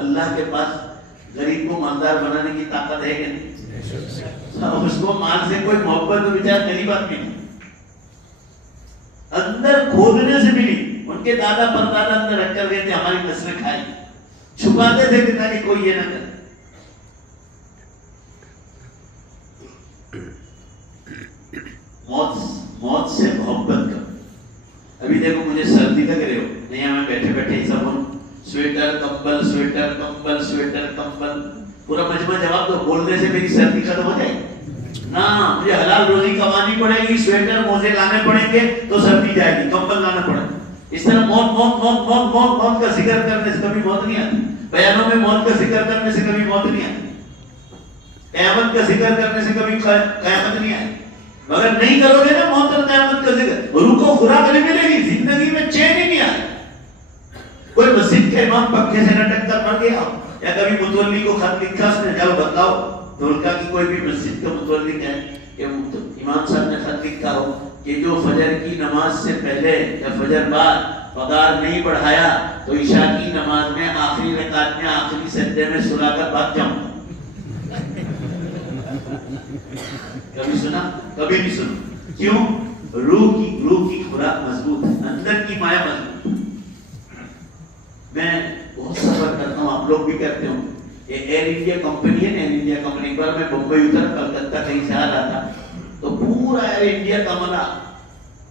اللہ کے پاس غریب کو مالدار بنانے کی طاقت ہے کہ نہیں؟ اس کو مال سے کوئی محبت تو بیچارہ غریب آدمی نہیں، اندر کھودنے سے ملی، ان کے دادا پردادا اندر رکھ کر گئے تھے ہماری نسلیں کھائی، چھپاتے تھے کہ تاکہ کوئی یہ نہ کرے۔ موت سے محبت کر۔ ابھی دیکھو مجھے سردی لگ رہے ہو، نہیں ہمیں بیٹھے بیٹھے سب سویٹر کمبل سویٹر کمبل سویٹر کمبل، پورا مجمع جواب دو، بولنے سے میری سردی ختم ہو جائے گی نا، مجھے حلال روزی کمانی پڑے گی، سویٹر موزے لانے پڑیں گے تو سردی جائے گی، کمبل لانا پڑے گا۔ اس طرح موت موت موت موت موت موت کا ذکر کرنے سے کبھی موت نہیں آتی، بیانوں میں موت کا ذکر کرنے سے کبھی موت نہیں آتی، قیامت کا ذکر کرنے سے کبھی قیامت نہیں آتی، مگر نہیں کرو گے نا موت اور قیامت کا ذکر، روح کو خوراک نہیں ملے گی، زندگی میں چین ہی نہیں آئے۔ کوئی مسجد کا امام پکے سے لٹک کر مر گیا، یا کبھی متولی کو خط لکھا اس نے، جاؤ بتاؤ دھولکا کی کوئی بھی مسجد کا متولی ہے کہ امام صاحب نے خط لکھا ہو کہ جو فجر کی نماز سے پہلے یا فجر بعد پگار نہیں بڑھایا تو عشاء کی نماز میں آخری رکعت میں آخری سجدے میں سلا کر بھاگ جاؤں۔ کبھی سنا؟ کبھی نہیں سنا۔ کیوں؟ روح کی خوراک مضبوط ہے، اندر کی مایا مضبوط ہے۔ میں بہت سفر کرتا ہوں، آپ لوگ بھی کرتے ہوں، یہ ایئر انڈیا کمپنی ہے نا، ایئر انڈیا کمپنی پر میں بمبئی اترا، کلکتہ کہیں سے آ رہا تھا تو پورا ایئر انڈیا کا ملا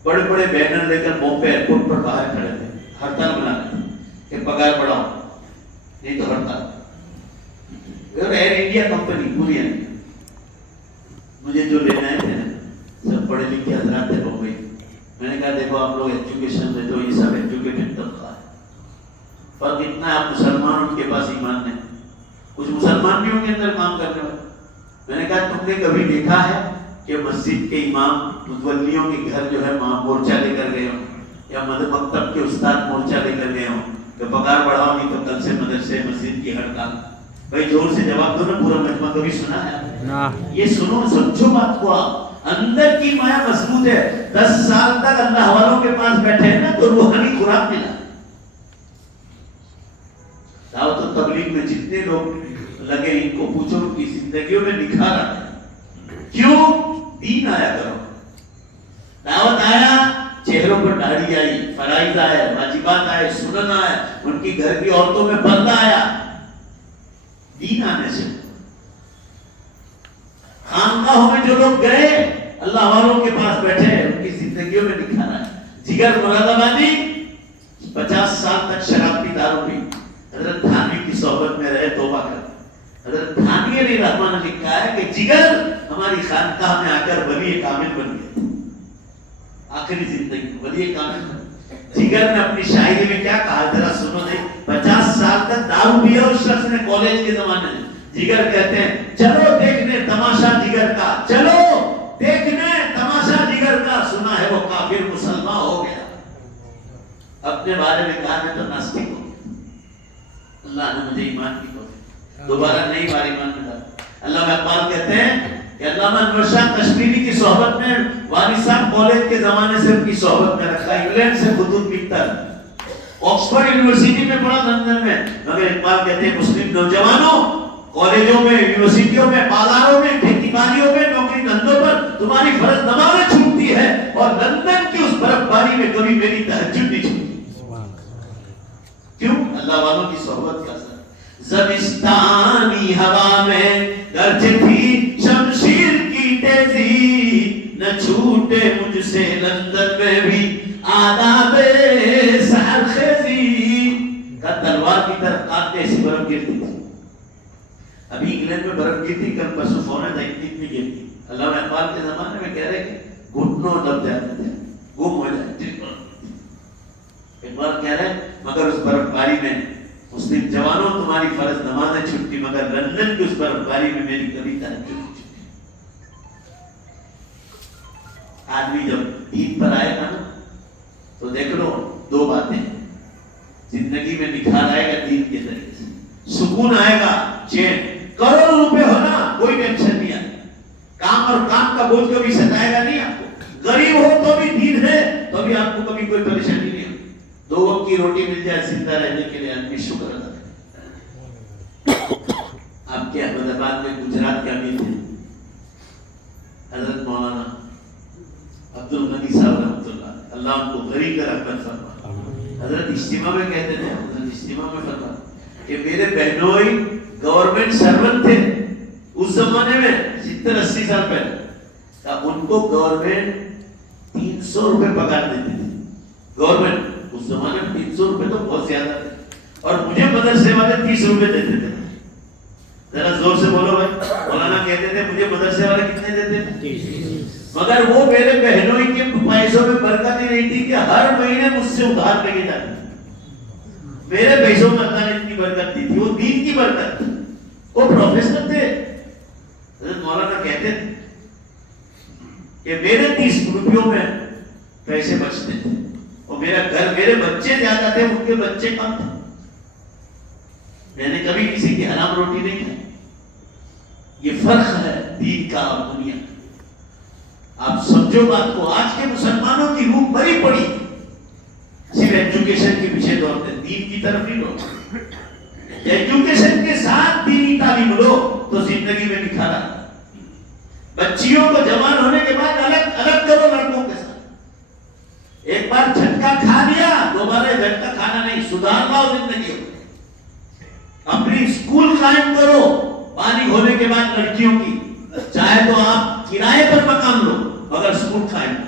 بڑے بڑے بینر لے کر بمبئی ایئرپورٹ پر باہر کھڑے تھے، ہڑتال بنا رہے تھے کہ پگار بڑھاؤ، نہیں تو ہڑتال۔ ایئر انڈیا کمپنی پوری ہے، مجھے جو لینا ہے سب پڑھے لکھے حضرات تھے بمبئی، میں نے کہا دیکھو آپ لوگ ایجوکیشن میں تو یہ سب ایجوکیٹڈ طبقہ ہے، فرق اتنا ہے آپ مسلمان ان کے پاس ایمان نہیں، کچھ مسلمان بھی ان کے اندر کام کرنے والے۔ میں نے کہا تم نے کبھی دیکھا ہے کہ مسجد کے امام متولیوں کے گھر جو ہے مورچہ لے کر گئے ہوں، یا مکتب کے استاد مورچہ لے کر گئے ہوں کہ پگار بڑھاؤ نہیں تو کل سے مدرسے مسجد کی ہڑتال؟ بھائی زور سے جواب دو نا، پورا مجمع کبھی سنا ہے؟ یہ سنو، سمجھو بات کو، آپ اندر کی مایا مضبوط ہے۔ 10 سال تک اللہ والوں کے پاس بیٹھے ہیں نا تو روحانی خوراک ملا۔ دعوت و تبلیغ میں جتنے لوگ لگے ان کو پوچھو ان کی زندگیوں میں نکھار آتا ہے، کیوں؟ دین آیا کرو، دعوت آیا، چہروں پر داڑھی آئی، فرائض آئے، واجبات آئے، سنن آئے، ان کی گھر کی عورتوں میں پردہ آیا، دین آنے سے۔ خانقاہوں میں جو لوگ گئے اللہ والوں کے پاس بیٹھے، ان کی زندگیوں میں نکھار آیا۔ جگر مراد آبادی 50 سال تک شراب پی، دارو پی، حضرت تھانوی کی صحبت میں رہے، توبہ کر۔ حضرت تھانوی علیہ الرحمٰن نے لکھا ہے کہ جگر ہماری خانقاہ میں آ کر ولی کامل بن گئے، آخری زندگی ولی کامل بن گئے۔ جگر نے اپنی شاعری میں کیا کہا ذرا سنو نہیں، 50 سال تک دارو پیا اس شخص نے کالج کے زمانے میں، جگر کہتے ہیں چلو دیکھنے تماشا جگر کا، چلو دیکھنے تماشا جگر کا، سنا ہے وہ کافر مسلمان ہو گیا۔ اپنے بارے میں کہا میں تو ناستک ہوں، اللہ نے مجھے ایمان کی توفیق، دوبارہ نئی بار ایمان میں ڈالا۔ علامہ اقبال کہتے ہیں کہ علامہ انور شاہ کشمیری کی صحبت میں، والد صاحب کالج کے زمانے سے ان کی صحبت میں رکھا، انگلینڈ سے خطوط لکھتا ہے، آکسفورڈ یونیورسٹی میں پڑھا لندن میں، مگر اقبال کہتے ہیں مسلم نوجوانوں کالجوں میں، یونیورسٹیوں میں، بازاروں میں، کھیتی باڑیوں میں، نوکری دھندوں پر تمہاری فرض نمازیں چھوٹتی ہے، اور لندن کی اس برف باری میں کبھی میری تہجد نہیں چھوٹتی۔ کیوں؟ اللہ والوں کی صحبت کا اثر۔ زمستانی ہوا میں گرج تھی شمشیر کی تیزی، نہ چھوٹے مجھ سے لندن میں بھی آداب سحرخیزی۔ کا تلوار کی طرف کاٹتے ایسی برف گرتی تھی، ابھی انگلینڈ میں برف گرتی، کل پرسوں فورن اتنی گرتی۔ علامہ اقبال کے زمانے میں کہہ رہے کہ گھٹنوں دب جاتے تھے، گم ہو جاتے تھے۔ اقبال کہہ رہے مگر اس برف باری میں مسلم جوانوں تمہاری فرض نمازیں چھٹتی، مگر لندن کی اس برف باری میں میری کبھی تہجد نہیں چھٹی۔ آدمی جب دین پر آئے گا نا تو دیکھ لو دو باتیں، زندگی میں نکھار آئے گا دین کے ذریعے سے، سکون آئے گا، چین، کروڑ روپے ہونا کوئی ٹینشن نہیں آئے، کام اور کام کا بوجھ کبھی ستائے گا نہیں آپ کو، غریب ہو تو بھی دین ہے تو بھی آپ کو کبھی کوئی پریشانی نہیں ہوگی۔ 2 وقت کی روٹی مل جائے زندہ رہنے کے لیے آدمی شکر ادا کرے. آپ کے احمد آباد میں گجرات کے امیر تھے حضرت مولانا عبد الغنی صاحب رحمۃ اللہ، اللہ ان کو غنی کا رحمت فرما. حضرت اجتماع میں کہتے تھے، حضرت اجتماع میں فرما کہ میرے بہنوئی گورنمنٹ سرونٹ تھے اس زمانے میں 70-80 سال پہلے. ان کو گورنمنٹ 300 روپے پگار دیتی تھی. گورنمنٹ اس زمانے میں 300 روپے تو بہت زیادہ تھے، اور مجھے مدرسے والے 30 روپے دیتے تھے. ذرا زور سے بولو بھائی. مولانا کہتے تھے مجھے مدرسے والے کتنے دیتے تھے؟ مگر وہ میرے بہنوئی کے پیسوں میں برکت ہی نہیں تھی کہ ہر مہینے مجھ سے ادھار لے کے جاتے تھے. میرے پیسوں میں اللہ نے اتنی برکت دی تھی، وہ دین کی برکت تھی. وہ پروفیسر تھے. حضرت مولانا کہتے تھے کہ میرے 30 روپیوں میں پیسے بچتے تھے، اور میرا گھر، میرے بچے زیادہ تھے، ان کے بچے کم تھے. میں نے کبھی کسی کی حرام روٹی نہیں کھائی. یہ فرق ہے دین کا اور دنیا کا. آپ سمجھو بات کو. آج کے مسلمانوں کی روح بڑی پڑی صرف ایجوکیشن کے پیچھے دوڑتے، دین کی طرف نہیں دوڑتے. ایجوکیشن کے ساتھ دینی تعلیم لو تو زندگی میں نکھارا. بچیوں کو جوان ہونے کے بعد الگ الگ کرو لڑکوں کے ساتھ. ایک بار جھٹکا کھا لیا دوبارہ جھٹکا کھانا نہیں، سدھار لاؤ زندگی میں. اپنی اسکول قائم کرو پانی ہونے کے بعد لڑکیوں کی. چاہے تو آپ کرائے پر مکان لو مگر اسکول قائم کرو.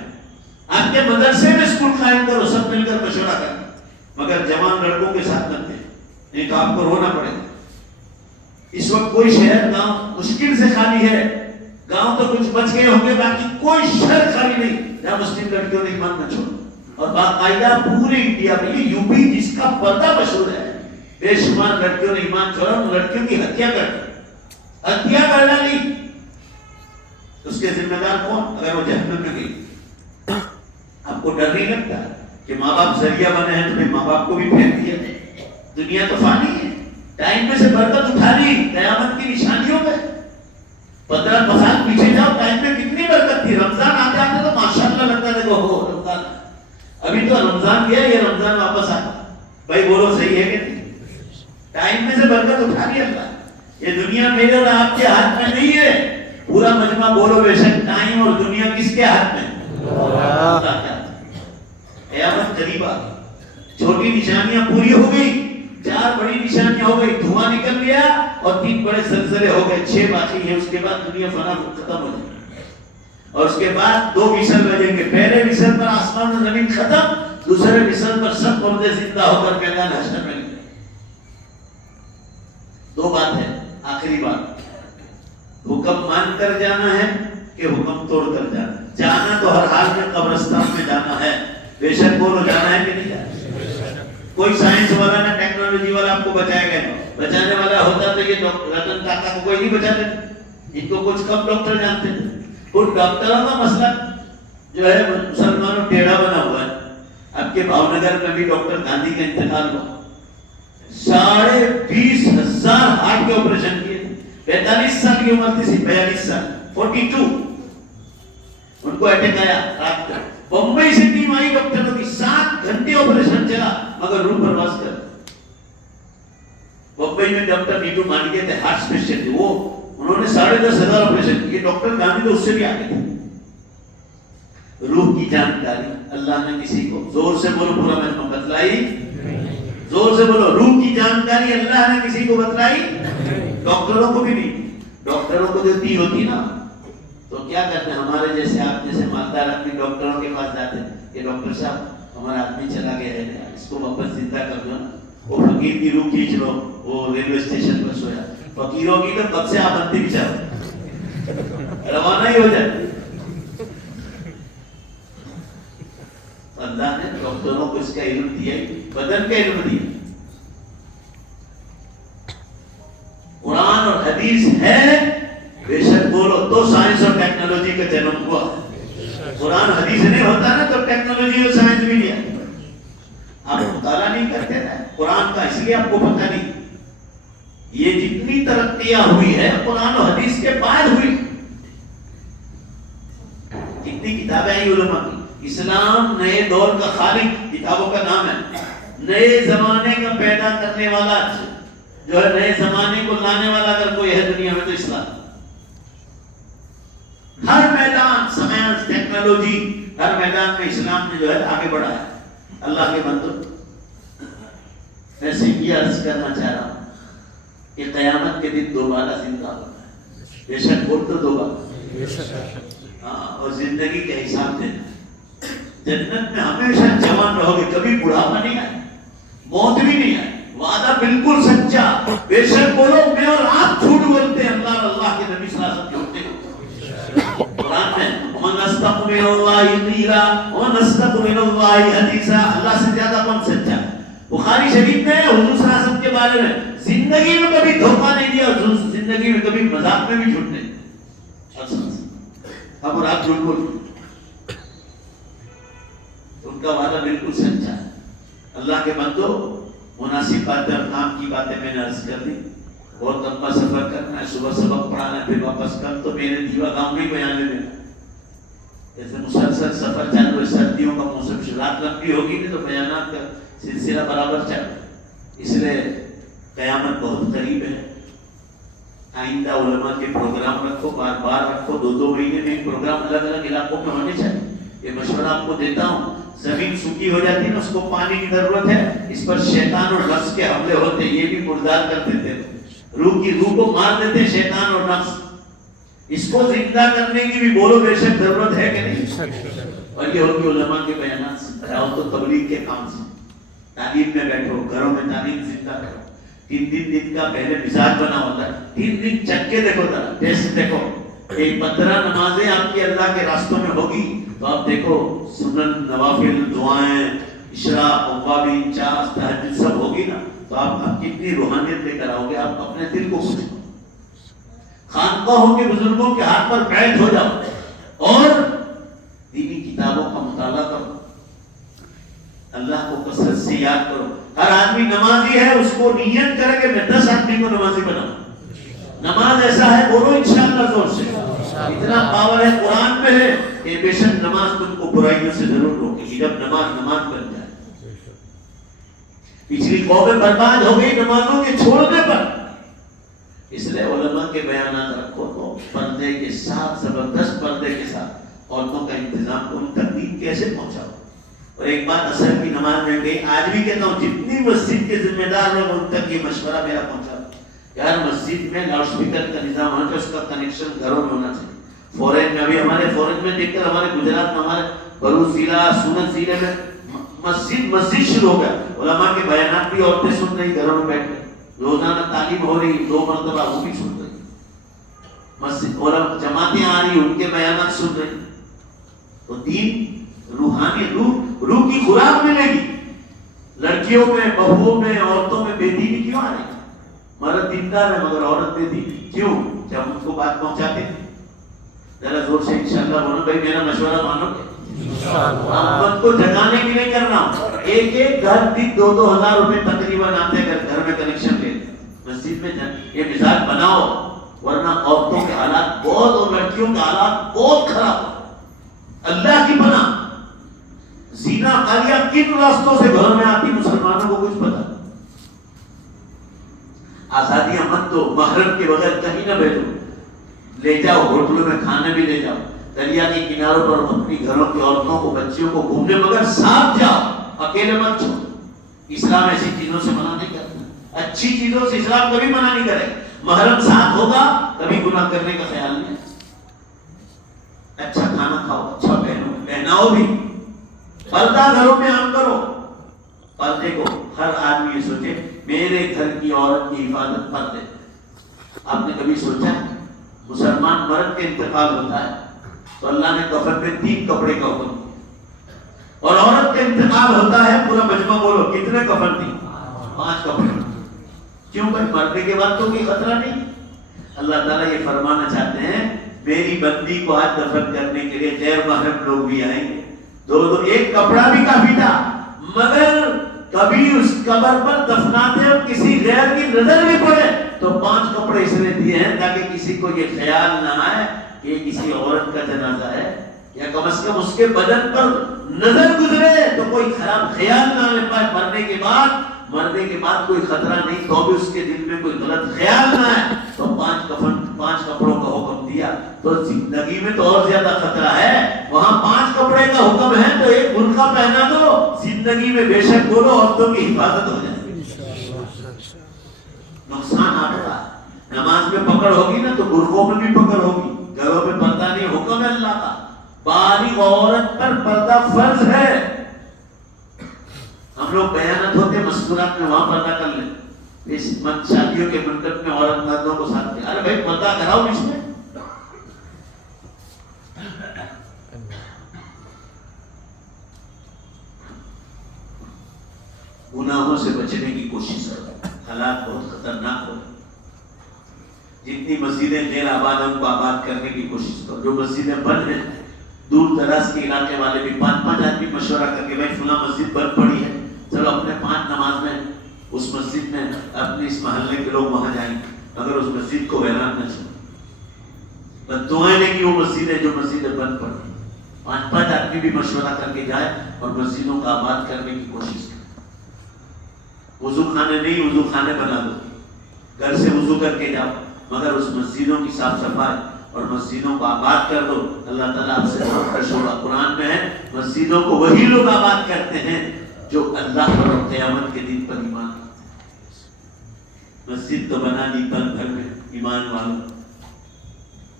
آپ کے مدرسے میں اسکول قائم کرو، سب مل کر مشورہ کرنا، مگر جوان لڑکوں کے ساتھ نہ دیں، نہیں تو آپ کو رونا پڑے گا. اس وقت کوئی شہر گاؤں مشکل سے خالی ہے. گاؤں تو کچھ بچ گئے ہوں گے، باقی کوئی شہر خالی نہیں جہاں مسلم لڑکیوں نے ایمان نہ چھوڑا. اور باقاعدہ پورے انڈیا میں، یہ یوپی جس کا پردہ مشہور ہے، بے شمار لڑکیوں نے ایمان چھوڑا، ان لڑکیوں کی ہتیا کر ڈالی. اس کے ذمہ دار کون؟ اگر وہ جہنم میں گئی. آپ کو ڈر نہیں لگتا کہ ماں باپ ذریعہ بنے ہیں تو ماں باپ کو بھی پھینک دیا؟ دنیا تو فانی ہے. ٹائم میں سے برکت اٹھا لی قیامت کی نشانیوں میں. 15 سال پیچھے جاؤ، ٹائم میں کتنی برکت تھی. رمضان آتے آتے تو ماشاءاللہ لگتا ہے دیکھو ہو رمضان. ابھی تو رمضان گیا، یہ رمضان واپس آتا. بھائی بولو صحیح ہے کہ نہیں؟ ٹائم میں سے برکت اٹھا لی اللہ. یہ دنیا میرے اور آپ کے ہاتھ میں نہیں ہے. پورا مجمع بولو بے شک ٹائم اور دنیا کس کے ہاتھ میں؟ اللہ کے ہاتھ میں. قیامت قریب آ گئی. چھوٹی نشانیاں پوری ہو گئی، 4 بڑی نشانیاں ہو گئی، دھواں نکل گیا، اور 3 بڑے زلزلے ہو گئے، 6 باقی ہیں. اس کے بعد دنیا فنا ختم ہو جائے گی. اور اس کے بعد 2 وصل بجیں گے. پہلے وصل پر آسمان و زمین ختم، دوسرے وصل پر سب مردے زندہ ہو کر میدان حشر میں نکلے. 2 بات ہے. آخری بات، حکم مان کر جانا ہے کہ حکم توڑ کر جانا ہے. جانا تو ہر حال میں قبرستان میں جانا ہے. بے شک بولو جانا ہے کہ نہیں جانا. کوئی سائنس والا نہ ٹیکنالوجی والا آپ کو بچائے گا. بچانے والا ہوتا تو یہ رتن ٹاٹا کو کوئی نہیں بچا دیتا. ان کو کچھ کم ڈاکٹر جانتے تھے. ان ڈاکٹروں کا مسئلہ جو ہے مسلمانوں ٹیڑھا بنا ہوا ہے. اب کے بھاؤ نگر میں بھی ڈاکٹر گاندھی کا انتقال ہوا. 20,500 ہارٹ کے آپریشن کیے. 45 سال کی عمر تھی، 42 سال 42. ان کو اٹیک آیا رات کو. بمبئی سے ٹیم آئی ڈاکٹروں کی، 7 گھنٹے آپریشن چلا مگر روح پرواز کر. بمبئی میں ڈاکٹر نیٹو مانگے تھے، ہارٹ اسپیشل تھے. وہ انہوں نے 10,500 آپریشن کیے. ڈاکٹر گاندھی تو اس سے بھی آگے تھے. روح کی جانکاری اللہ نے کسی کو، زور سے بولو پورا میں بتلائی. زور سے بولو، روح کی جانکاری اللہ نے کسی کو بتلائی؟ ڈاکٹروں کو بھی نہیں. ڈاکٹروں کو جو دی ہوتی نا تو کیا کرتے ہیں، ہمارے جیسے آپ جیسے مالدار آدمی ڈاکٹروں کے پاس جاتے ہیں کہ ڈاکٹر صاحب ہمارا آدمی چلا گیا ہے، اس کو واپس زندہ کر دو نا. وہ فقیر کی روح کھینچ لو، وہ ریلوے اسٹیشن پر سویا. فقیروں کی تو کب سے آپ انتی بچاؤ روانہ ہی ہو جائے. اللہ نے ڈاکٹروں کو اس کا علم دیا، بدن کا علم دیا. قرآن اور حدیث ہے، بے شک بولو تو سائنس اور ٹیکنالوجی کا جنم ہوا. قرآن حدیث نہیں ہوتا نا تو ٹیکنالوجی اور سائنس بھی نہیں آتی. آپ مطالعہ نہیں کرتے نا قرآن کا، اس لیے آپ کو پتہ نہیں. یہ جتنی ترقیاں ہوئی ہے قرآن و حدیث کے بعد ہوئی. کتنی کتابیں آئی علماء کی. اسلام نئے دور کا خالق کتابوں کا نام ہے. نئے زمانے کا پیدا کرنے والا جو ہے، نئے زمانے کو لانے والا اگر کوئی ہے دنیا میں تو اسلام۔ ہر میدان، سائنس، ٹیکنالوجی، ہر میدان میں اسلام نے جو ہے آگے بڑھا ہے۔ اللہ کے بندو، میں صرف یہ عرض کرنا چاہ رہا ہوں کہ قیامت کے دن دوبارہ زندہ ہونا ہے۔ بے شک بول تو دوبارہ، ہاں، اور زندگی کا حساب دینا۔ جنت میں ہمیشہ جوان رہو گے، کبھی بڑھاپا نہیں آئے، موت بھی نہیں آئے، وعدہ بالکل سچا۔ بے شک بولو، میں اور آپ جھوٹ بولتے ہیں، اللہ اور اللہ کے نبی صلی اللہ علیہ وسلم جھوٹے ہوتے۔ قرآن میں وَمَنْ أَصْدَقُ مِنَ اللَّهِ قِيلًا وَمَنْ أَصْدَقُ مِنَ اللَّهِ حَدِيثًا، اللہ سے زیادہ کون سچا ہے؟ بخاری شریف میں حضور صلی اللہ علیہ وسلم کے بارے میں، زندگی میں کبھی دھوکہ نہیں دیا، زندگی میں کبھی مذاق میں بھی جھوٹ نہیں۔ اب اور آپ جھوٹ بول، ان کا وعدہ بالکل سچا ہے۔ اللہ کے بندو، مناسب باتیں اور کام کی باتیں میں نے عرض کر دی۔ بہت لمبا سفر کرنا ہے، صبح سبق پڑھانا ہے، پھر واپس کل تو میرے دیوا گاؤں میں بیان دینا۔ جیسے مسلسل سفر چل رہے، سردیوں کا موسم، رات لمبی ہوگی نہیں تو بیانات کا سلسلہ برابر چل رہا ہے۔ اس لیے قیامت بہت قریب ہے۔ آئندہ علماء کے پروگرام رکھو، بار بار رکھو، 2 مہینے میں پروگرام الگ الگ علاقوں میں ہونے چاہیے۔ یہ مشورہ آپ کو دیتا ہوں۔ زمین سوکھی ہو جاتی ہے نا، اس کو پانی کی ضرورت ہے، اس پر شیطان اور نفس کے حملے ہوتے ہیں، یہ بھی مردار کر دیتے ہیں، روح کو مار دیتے ہیں شیطان اور نفس۔ اس کو زندہ کرنے کی بھی بولو بے شک ضرورت ہے کہ نہیں؟ اور یہ ہوگی علماء کے بیانات سے، آؤ تو تبلیغ کے کام سے، تعلیم میں بیٹھو، گھروں میں تعلیم زندہ کرو۔ 3 دن کا پہلے مزاج بنا ہوتا ہے، 3 دن چک کے دیکھو، ذرا ٹیسٹ دیکھو۔ ایک 15 نمازیں آپ کی اللہ کے راستوں میں ہوگی تو آپ دیکھو، سنن، نوافل، دعائیں، اشراق، اوابین، چاس، تہجد سب ہوگی نا، تو آپ کتنی روحانیت لے کر آؤ گے۔ آپ اپنے دل کو خوش کرو، خانقاہوں کے بزرگوں کے ہاتھ پر بیعت ہو جاؤ اور دینی کتابوں کا مطالعہ کرو، اللہ کو کثرت سے یاد کرو۔ ہر آدمی نمازی ہے، اس کو نیت کرے کہ میں 10 آدمی کو نمازی بناؤں۔ نماز ایسا ہے، بولو انشاءاللہ زور سے، اتنا پاور ہے قرآن میں ہے کہ بے شک نماز تم کو برائیوں سے ضرور روکے گی، جب نماز بن جائے۔ پچھلی قومیں برباد ہو گئی نمازوں کے چھوڑنے پر، اس لیے علماء کے بیانات رکھو تو پردے کے ساتھ، زبردست پردے کے ساتھ عورتوں کا انتظام، ان تک دین کیسے پہنچاؤ۔ اور ایک بات عصر کی نماز میں گئی، آج بھی کہتا ہوں، جتنی مسجد کے ذمہ دار لوگ ان تک یہ مشورہ میرا پہنچا، یار مسجد میں لاؤڈ اسپیکر کا نظام ہونا چاہیے، اس کا کنیکشن گھروں میں ہونا چاہیے۔ فورن میں ابھی ہمارے فورن میں دیکھ کر، ہمارے گجرات میں، ہمارے بھروچ ضلع، سورت ضلع میں مسجد شروع ہو گیا، علماء کے بیانات بھی عورتیں سن رہی، گھروں میں بیٹھ کے روزانہ تعلیم ہو رہی، 2 مرتبہ وہ بھی سن رہی، مسجد اور جماعتیں آ رہی، ان کے بیانات سن رہی۔ تو دین روحانی، روح کی خوراک ملے گی۔ لڑکیوں میں، بہوؤں میں، عورتوں میں بے دینی کیوں آ رہی؟ مرد دیندار ہے مگر عورت بے دین کیوں؟ جب ان کو بات پہنچاتے ہیں، ذرا زور سے انشاءاللہ بولو، بھائی میرا مشورہ مانو گے؟ امت کو جگانے کے لیے کر رہا ہوں۔ ایک گھر دن 2-2 ہزار روپے تقریباً آتے ہیں، گھر میں کنیکشن لے مسجد میں یہ مزاج بناؤ، ورنہ عورتوں کے حالات بہت اور لڑکیوں کے حالات بہت خراب۔ اللہ کی پناہ، زنا کاریاں کن راستوں سے گھروں میں آتی، مسلمانوں کو کچھ پتا۔ آزادیاں مت دو، محرم کے بغیر کہیں نہ بیٹھو، لے جاؤ ہوٹلوں میں کھانے بھی لے جاؤ، دریا کے کناروں پر اپنی گھروں کی عورتوں کو، بچیوں کو گھومنے، مگر ساتھ جاؤ، اکیلے مت چھوڑو۔ اسلام ایسی چیزوں سے منع نہیں کرتا، اچھی چیزوں سے اسلام کبھی منع نہیں کرے۔ محرم ساتھ ہوگا کبھی گناہ کرنے کا خیال نہیں۔ اچھا کھانا کھاؤ، اچھا پہنو، پہناؤ بھی، پردہ گھروں میں عام کرو۔ پردے کو ہر آدمی یہ سوچے میرے گھر کی عورت کی حفاظت پردے۔ آپ نے کبھی سوچا مسلمان مرد کے انتقال ہوتا ہے تو اللہ نے کفن میں 3 کپڑے کا حکم دیا، اور عورت کا انتقال ہوتا ہے، پورا مجمع بولو کتنے کفن تھی؟ 5 کپڑے۔ کیوں بھائی؟ مرنے کے بعد تو کوئی خطرہ نہیں۔ اللہ تعالیٰ یہ فرمانا چاہتے ہیں میری بندی کو آج دفن کرنے کے لیے غیر محرم لوگ بھی آئیں گے، 2 ایک کپڑا بھی کافی تھا، مگر کبھی اس قبر پر دفناتے اور کسی غیر کی نظر بھی پڑے تو 5 کپڑے اس نے دیے ہیں تاکہ کسی کو یہ خیال نہ آئے کہ کسی عورت کا جنازہ ہے، یا کم از کم اس کے بدن پر نظر گزرے تو کوئی خراب خیال نہ آنے پائے، مرنے کے بعد کوئی خطرہ نہیں تو بھی اس کے دل میں کوئی غلط خیال نہ آئے، تو 5 کپڑوں کا حکم دیا، تو زندگی میں تو اور زیادہ خطرہ ہے، وہاں 5 کپڑے کا حکم ہے تو ایک برقع پہنا دو، زندگی میں بے شک بولو عورتوں کی حفاظت ہو جائے، نقصان آپ کا۔ نماز میں پکڑ ہوگی نا تو برقعوں میں بھی پکڑ ہوگی، گھروں میں پردہ نہیں، حکم ہے اللہ کا، بالغ عورت پر پردہ فرض ہے۔ ہم لوگ بیانات ہوتے مستورات میں وہاں پردہ کر لیں، اس شادیوں کے منڈپ میں عورت مردوں کو ساتھ دے، ارے بھائی پردہ کراؤ اس میں۔ گناہوں سے بچنے کی کوشش کرو، حالات بہت خطرناک ہو، جتنی مسجدیں غیر آباد ہیں ان کو آباد کرنے کی کوشش کرو، جو مسجدیں بند ہیں دور دراز کے علاقے والے بھی 5 آدمی مشورہ کر کے بھائی فلاں مسجد بند پڑی ہے، چلو اپنے 5 نماز میں اس مسجد میں اپنے اس محلے کے لوگ وہاں جائیں گے، اگر اس مسجد کو ویران نہ چھوڑیں، بس دعائیں نہیں کہ وہ مسجد ہے جو مسجدیں بند پڑی، 5 آدمی بھی مشورہ کر کے جائے اور مسجدوں کا آباد کرنے کی کوشش کریں۔ وضو خانے نہیں، وضو خانے بنا دو، گھر سے وضو کر کے جاؤ، مگر اس مسجدوں کی صاف صفائی اور مسجدوں کو آباد کر دو، اللہ تعالیٰ آپ سے بہت خوش ہوگا۔ قرآن میں ہے مسجدوں کو وہی لوگ آباد کرتے ہیں جو اللہ پر اور قیامت کے دن پر ایمان کرتے ہیں۔ مسجد تو بنا دی پل بھر میں ایمان والوں،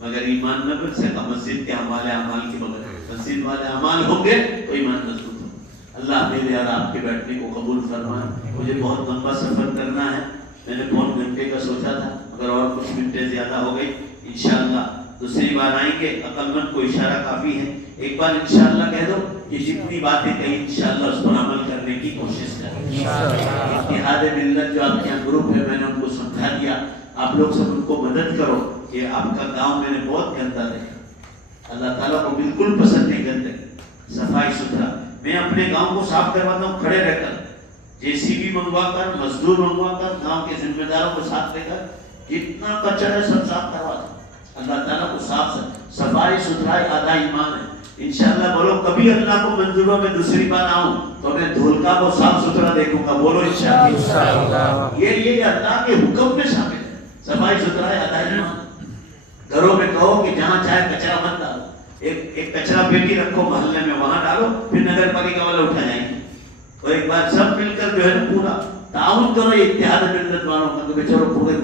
مگر ایمان نہ بن سکا مسجد کے ہمارے اعمال کے بغیر، مسجد والے اعمال ہوں گے تو ایمان مضبوط ہوگا۔ اللہ میرے اور آپ کے بیٹھنے کو قبول فرمائے۔ مجھے بہت لمبا سفر کرنا ہے، میں نے 1.5 گھنٹے کا سوچا تھا، مگر اور کچھ منٹیں زیادہ ہو گئی، انشاءاللہ دوسری بار آئیں گے، عقل مند کو اشارہ کافی ہے، ایک بار انشاءاللہ کہہ دو کہ جتنی باتیں کہیں انشاءاللہ اس پر عمل کرنے کی کوشش کریں۔ اتحاد ملت جو آپ کے یہاں گروپ ہے میں نے ان کو سمجھا دیا، آپ لوگ سب ان کو مدد کرو کہ آپ کا گاؤں میں نے بہت گندا دیکھا، اللہ تعالیٰ کو بالکل پسند نہیں گندے، صفائی ستھرا۔ میں اپنے گاؤں کو صاف کرواتا ہوں کھڑے رہ کر، JCB منگوا کر، مزدور منگوا کر، گاؤں کے ذمہ داروں کو ساتھ لے کر، جتنا کچرا ہے سب صاف کرواتا ہوں۔ اللہ تعالیٰ کو صفائی ستھرائی آدھا ایمان ہے۔ انشاءاللہ بولو کبھی اللہ کو منظوروں میں دوسری بار آؤں تو میں دھولکا کو صاف ستھرا دیکھوں گا، بولو انشاءاللہ۔ یہ اللہ کے حکم میں شامل ہے، صفائی ستھرائی آدھا ایمان ہے۔ گھروں میں کہو کہ جہاں چاہے کچرا مت ڈالو، ایک کچرا پیٹی رکھو محلے میں، وہاں ڈالو، پھر نگر پالیکا والے اٹھا جائیں گے، اور ایک بار سب مل کر جو ہے پورا تعاون کرو اتحاد ملت والوں کا، تو بیچاروں پورے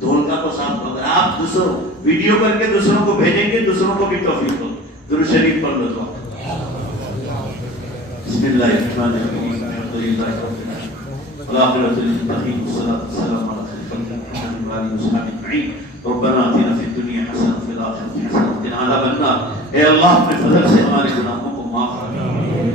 دھولکا کو صاف کرو۔ اگر آپ دوسروں ویڈیو کر کے دوسروں کو بھیجیں گے، دوسروں کو بھی توفیق دو۔ درود شریف پڑھ لو۔ بسم اللہ الرحمن الرحیم، الحمد للہ رب العالمین، والعاقبۃ للمتقین، والصلاۃ والسلام علی خیر خلق اللہ وعلی آلہ وصحبہ اجمعین۔ ربنا آتنا فی الدنیا حسنۃ وفی الآخرۃ حسنۃ وقنا عذاب النار۔ اے اللہ اپنے فضل سے ہمارے گناہوں کو معاف فرما،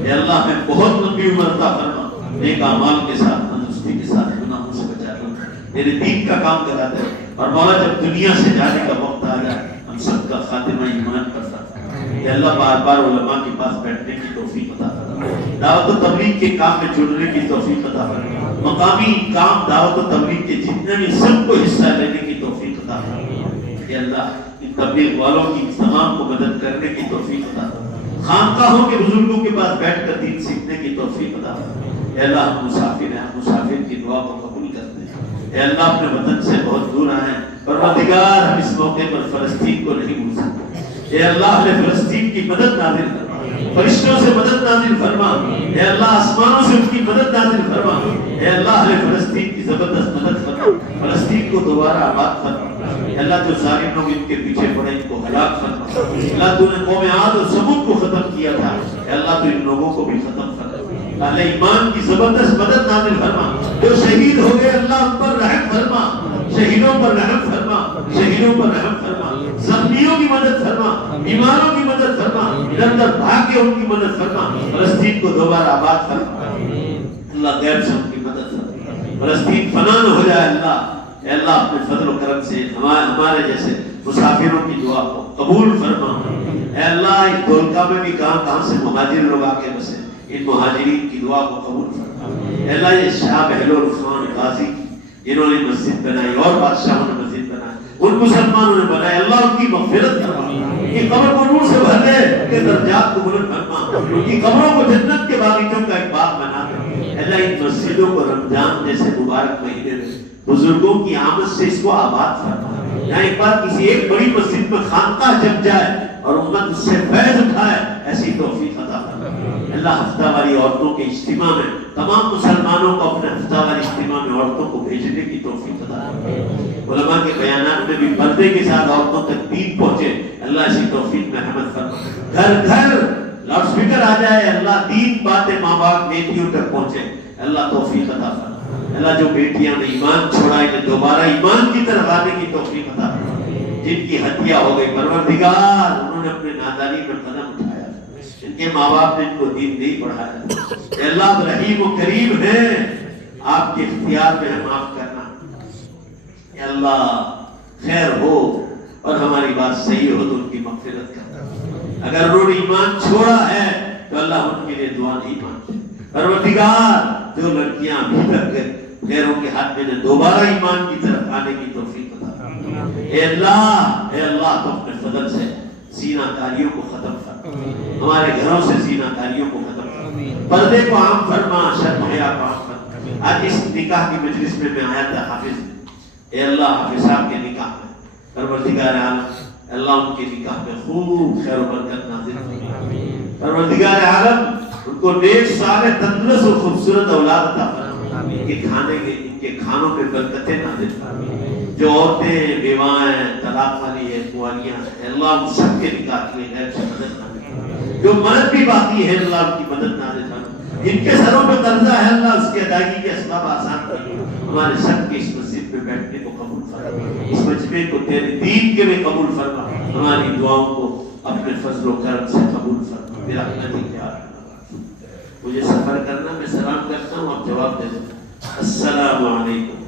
اے اللہ ہمیں بہت لمبی عمر عطا فرما، نیک اعمال کے ساتھ، تندرستی کے ساتھ گناہوں سے بچا لو، تیرے دین کا کام کراتے رہے، اور مولا جب دنیا سے جانے کا وقت آ جائے ہم سب کا خاتمہ ایمان پر فرما۔ اے اللہ بار بار علماء کے پاس بیٹھنے کی توفیق عطا فرما، دعوت و تبلیغ کے کام میں جڑنے کی توفیق عطا فرما، مقامی کام دعوت و تبلیغ کے جتنے بھی سب کو حصہ لینے کی توفیق عطا فرما۔ اے اللہ ان تبلیغ والوں کی تمام کو مدد کرنے کی توفیق عطا فرما، خانقاہوں کے بزرگوں کے پاس بیٹھ کر دین سیکھنے کی توفیق عطا فرما۔ اے اللہ ہم مسافر ہیں، ہم مسافر کی دعا کو قبول کرتے ہیں۔ اے اللہ اپنے وطن سے بہت دور آئے ہیں، پروردگار ہم اس موقع پر فلسطین کو نہیں بھول سکتے۔ اے اللہ نے فلسطین کی مدد نازل فرما، فرشتوں سے مدد نازل فرما، اے اللہ آسمانوں سے ان کی مدد نازل فرما، اے اللہ نے فلسطین کی زبردست مدد فرما، فلسطین کو دوبارہ آباد فرما۔ اے اللہ جو ظالم لوگ ان کے پیچھے پڑے ان کو ہلاک فرما۔ اللہ تو نے قوم عاد اور ثمود کو ختم کیا تھا، اے اللہ تو ان لوگوں کو بھی ختم فرما۔ اہل ایمان کی زبردست مدد نازل فرما، جو شہید ہو گئے اللہ ان پر رحم فرما، شہیدوں پر رحم فرما، شہیدوں پر رحم فرما، زخمیوں کی مدد فرما، بیماروں کی مدد فرما، ادھر بھاگ کے ان کی مدد فرما، فلسطین کو دوبارہ آباد فرما۔ اللہ غیب سے ان کی مدد فرما، فلسطین فنا نہ ہو جائے۔ اللہ اے اللہ اپنے فضل و کرم سے ہمارے جیسے مسافروں کی دعا کو قبول فرما۔ اے اللہ اس دھولکا میں بھی کہاں سے مہاجر لوگ آ کے بسے، ان مہاجرین کی دعا کو قبول فرما۔ اے اللہ یہ شاہ بہلول خان غازی جنہوں نے مسجد بنائی اور بادشاہوں نے مسجد بنائی، ان مسلمانوں نے بنایا، اللہ ان کی مغفرت فرما، ان کی قبر کو نور سے بھر دے، ان کے درجات کو بلند فرما، ان کی قبروں کو جنت کے باغیچوں کا ایک باغ بنا دے۔ اللہ ان مسجدوں کو رمضان جیسے مبارک مہینے میں بزرگوں کی آمد سے اس کو آباد فرما، یہاں ایک بار کسی ایک بڑی مسجد میں خانقاہ جم جائے اور امت اس سے فیض اٹھائے، ایسی توفیق عطا فرما۔ اللہ ہفتہ واری عورتوں کے اجتماع میں تمام مسلمانوں کو اپنے ہفتہ واری اجتماع میں عورتوں کو بھیجنے کی توفیق عطا فرما۔ علماء کے بیانات میں بھی پردے کے ساتھ عورتوں تک دین پہنچے، اللہ اسی توفیق میں رحمت فرما۔ گھر گھر لاؤڈ سپیکر آ جائے، اللہ دین باتیں ماں باپ بیٹیوں تک پہنچے، اللہ توفیق عطا فرما۔ اللہ جو بیٹیاں نے ایمان چھوڑا انہیں دوبارہ ایمان کی طرف آنے کی توفیق عطا فرما۔ جن کی ہتیا ہو گئی پروردگار انہوں نے اپنے نادانی میں قدم اٹھایا، ان کے ماں باپ نے ان کو دین نہیں پڑھایا۔ اے اللہ رحیم و کریم ہے، آپ کے اختیار میں ہے معاف کرنا۔ اے اللہ خیر ہو اور ہماری بات صحیح ہو تو ان کی مغفرت کرنا، اگر انہوں نے ایمان چھوڑا ہے تو اللہ ان کے لیے دعا نہیں مانگتے۔ پروردگار جو لڑکیاں ابھی تک غیروں کے ہاتھ میں دوبارہ ایمان کی طرف آنے کی توفیق عطا فرما۔ اے اللہ تو اپنے فضل سے زنا کاریوں کو ختم فرما، ہمارے گھروں سے زنا کاریوں کو ختم فرما، پردے کو عام فرما، شرم حیا کو عام فرما۔ آج اس نکاح کی مجلس میں آیا تھا حافظ، اے اللہ حافظ صاحب کے نکاح میں پروردگار عالم اللہ ان کے نکاح میں خوب خیر و برکت نازل فرما۔ پروردگار عالم ان کو نیک صالح تندرست اور خوبصورت اولاد عطا فرما، ان کے کھانوں میں برکتیں نازل فرما۔ جو عورتیں بیوایں طلاق والی ہیں کنواریاں ہیں، اللہ ان سب کے نکاح کے لیے غیب سے مدد نازل فرما۔ جو مرد بھی باقی ہے اللہ ان کی مدد نازل فرما، جن کے سروں پہ قرضہ ہے اللہ اس کی ادائیگی کے اسباب آسان کر، ہمارے سب کے اس مسجد میں بیٹھنے کو قبول فرما، اس مجمع کو تیرے دین کے میں قبول فرما، ہماری دعاؤں کو اپنے فضل و کرم سے قبول فرما۔ میرا مجھے سفر کرنا، میں سلام کرتا ہوں، آپ جواب دے دیں۔ السلام علیکم۔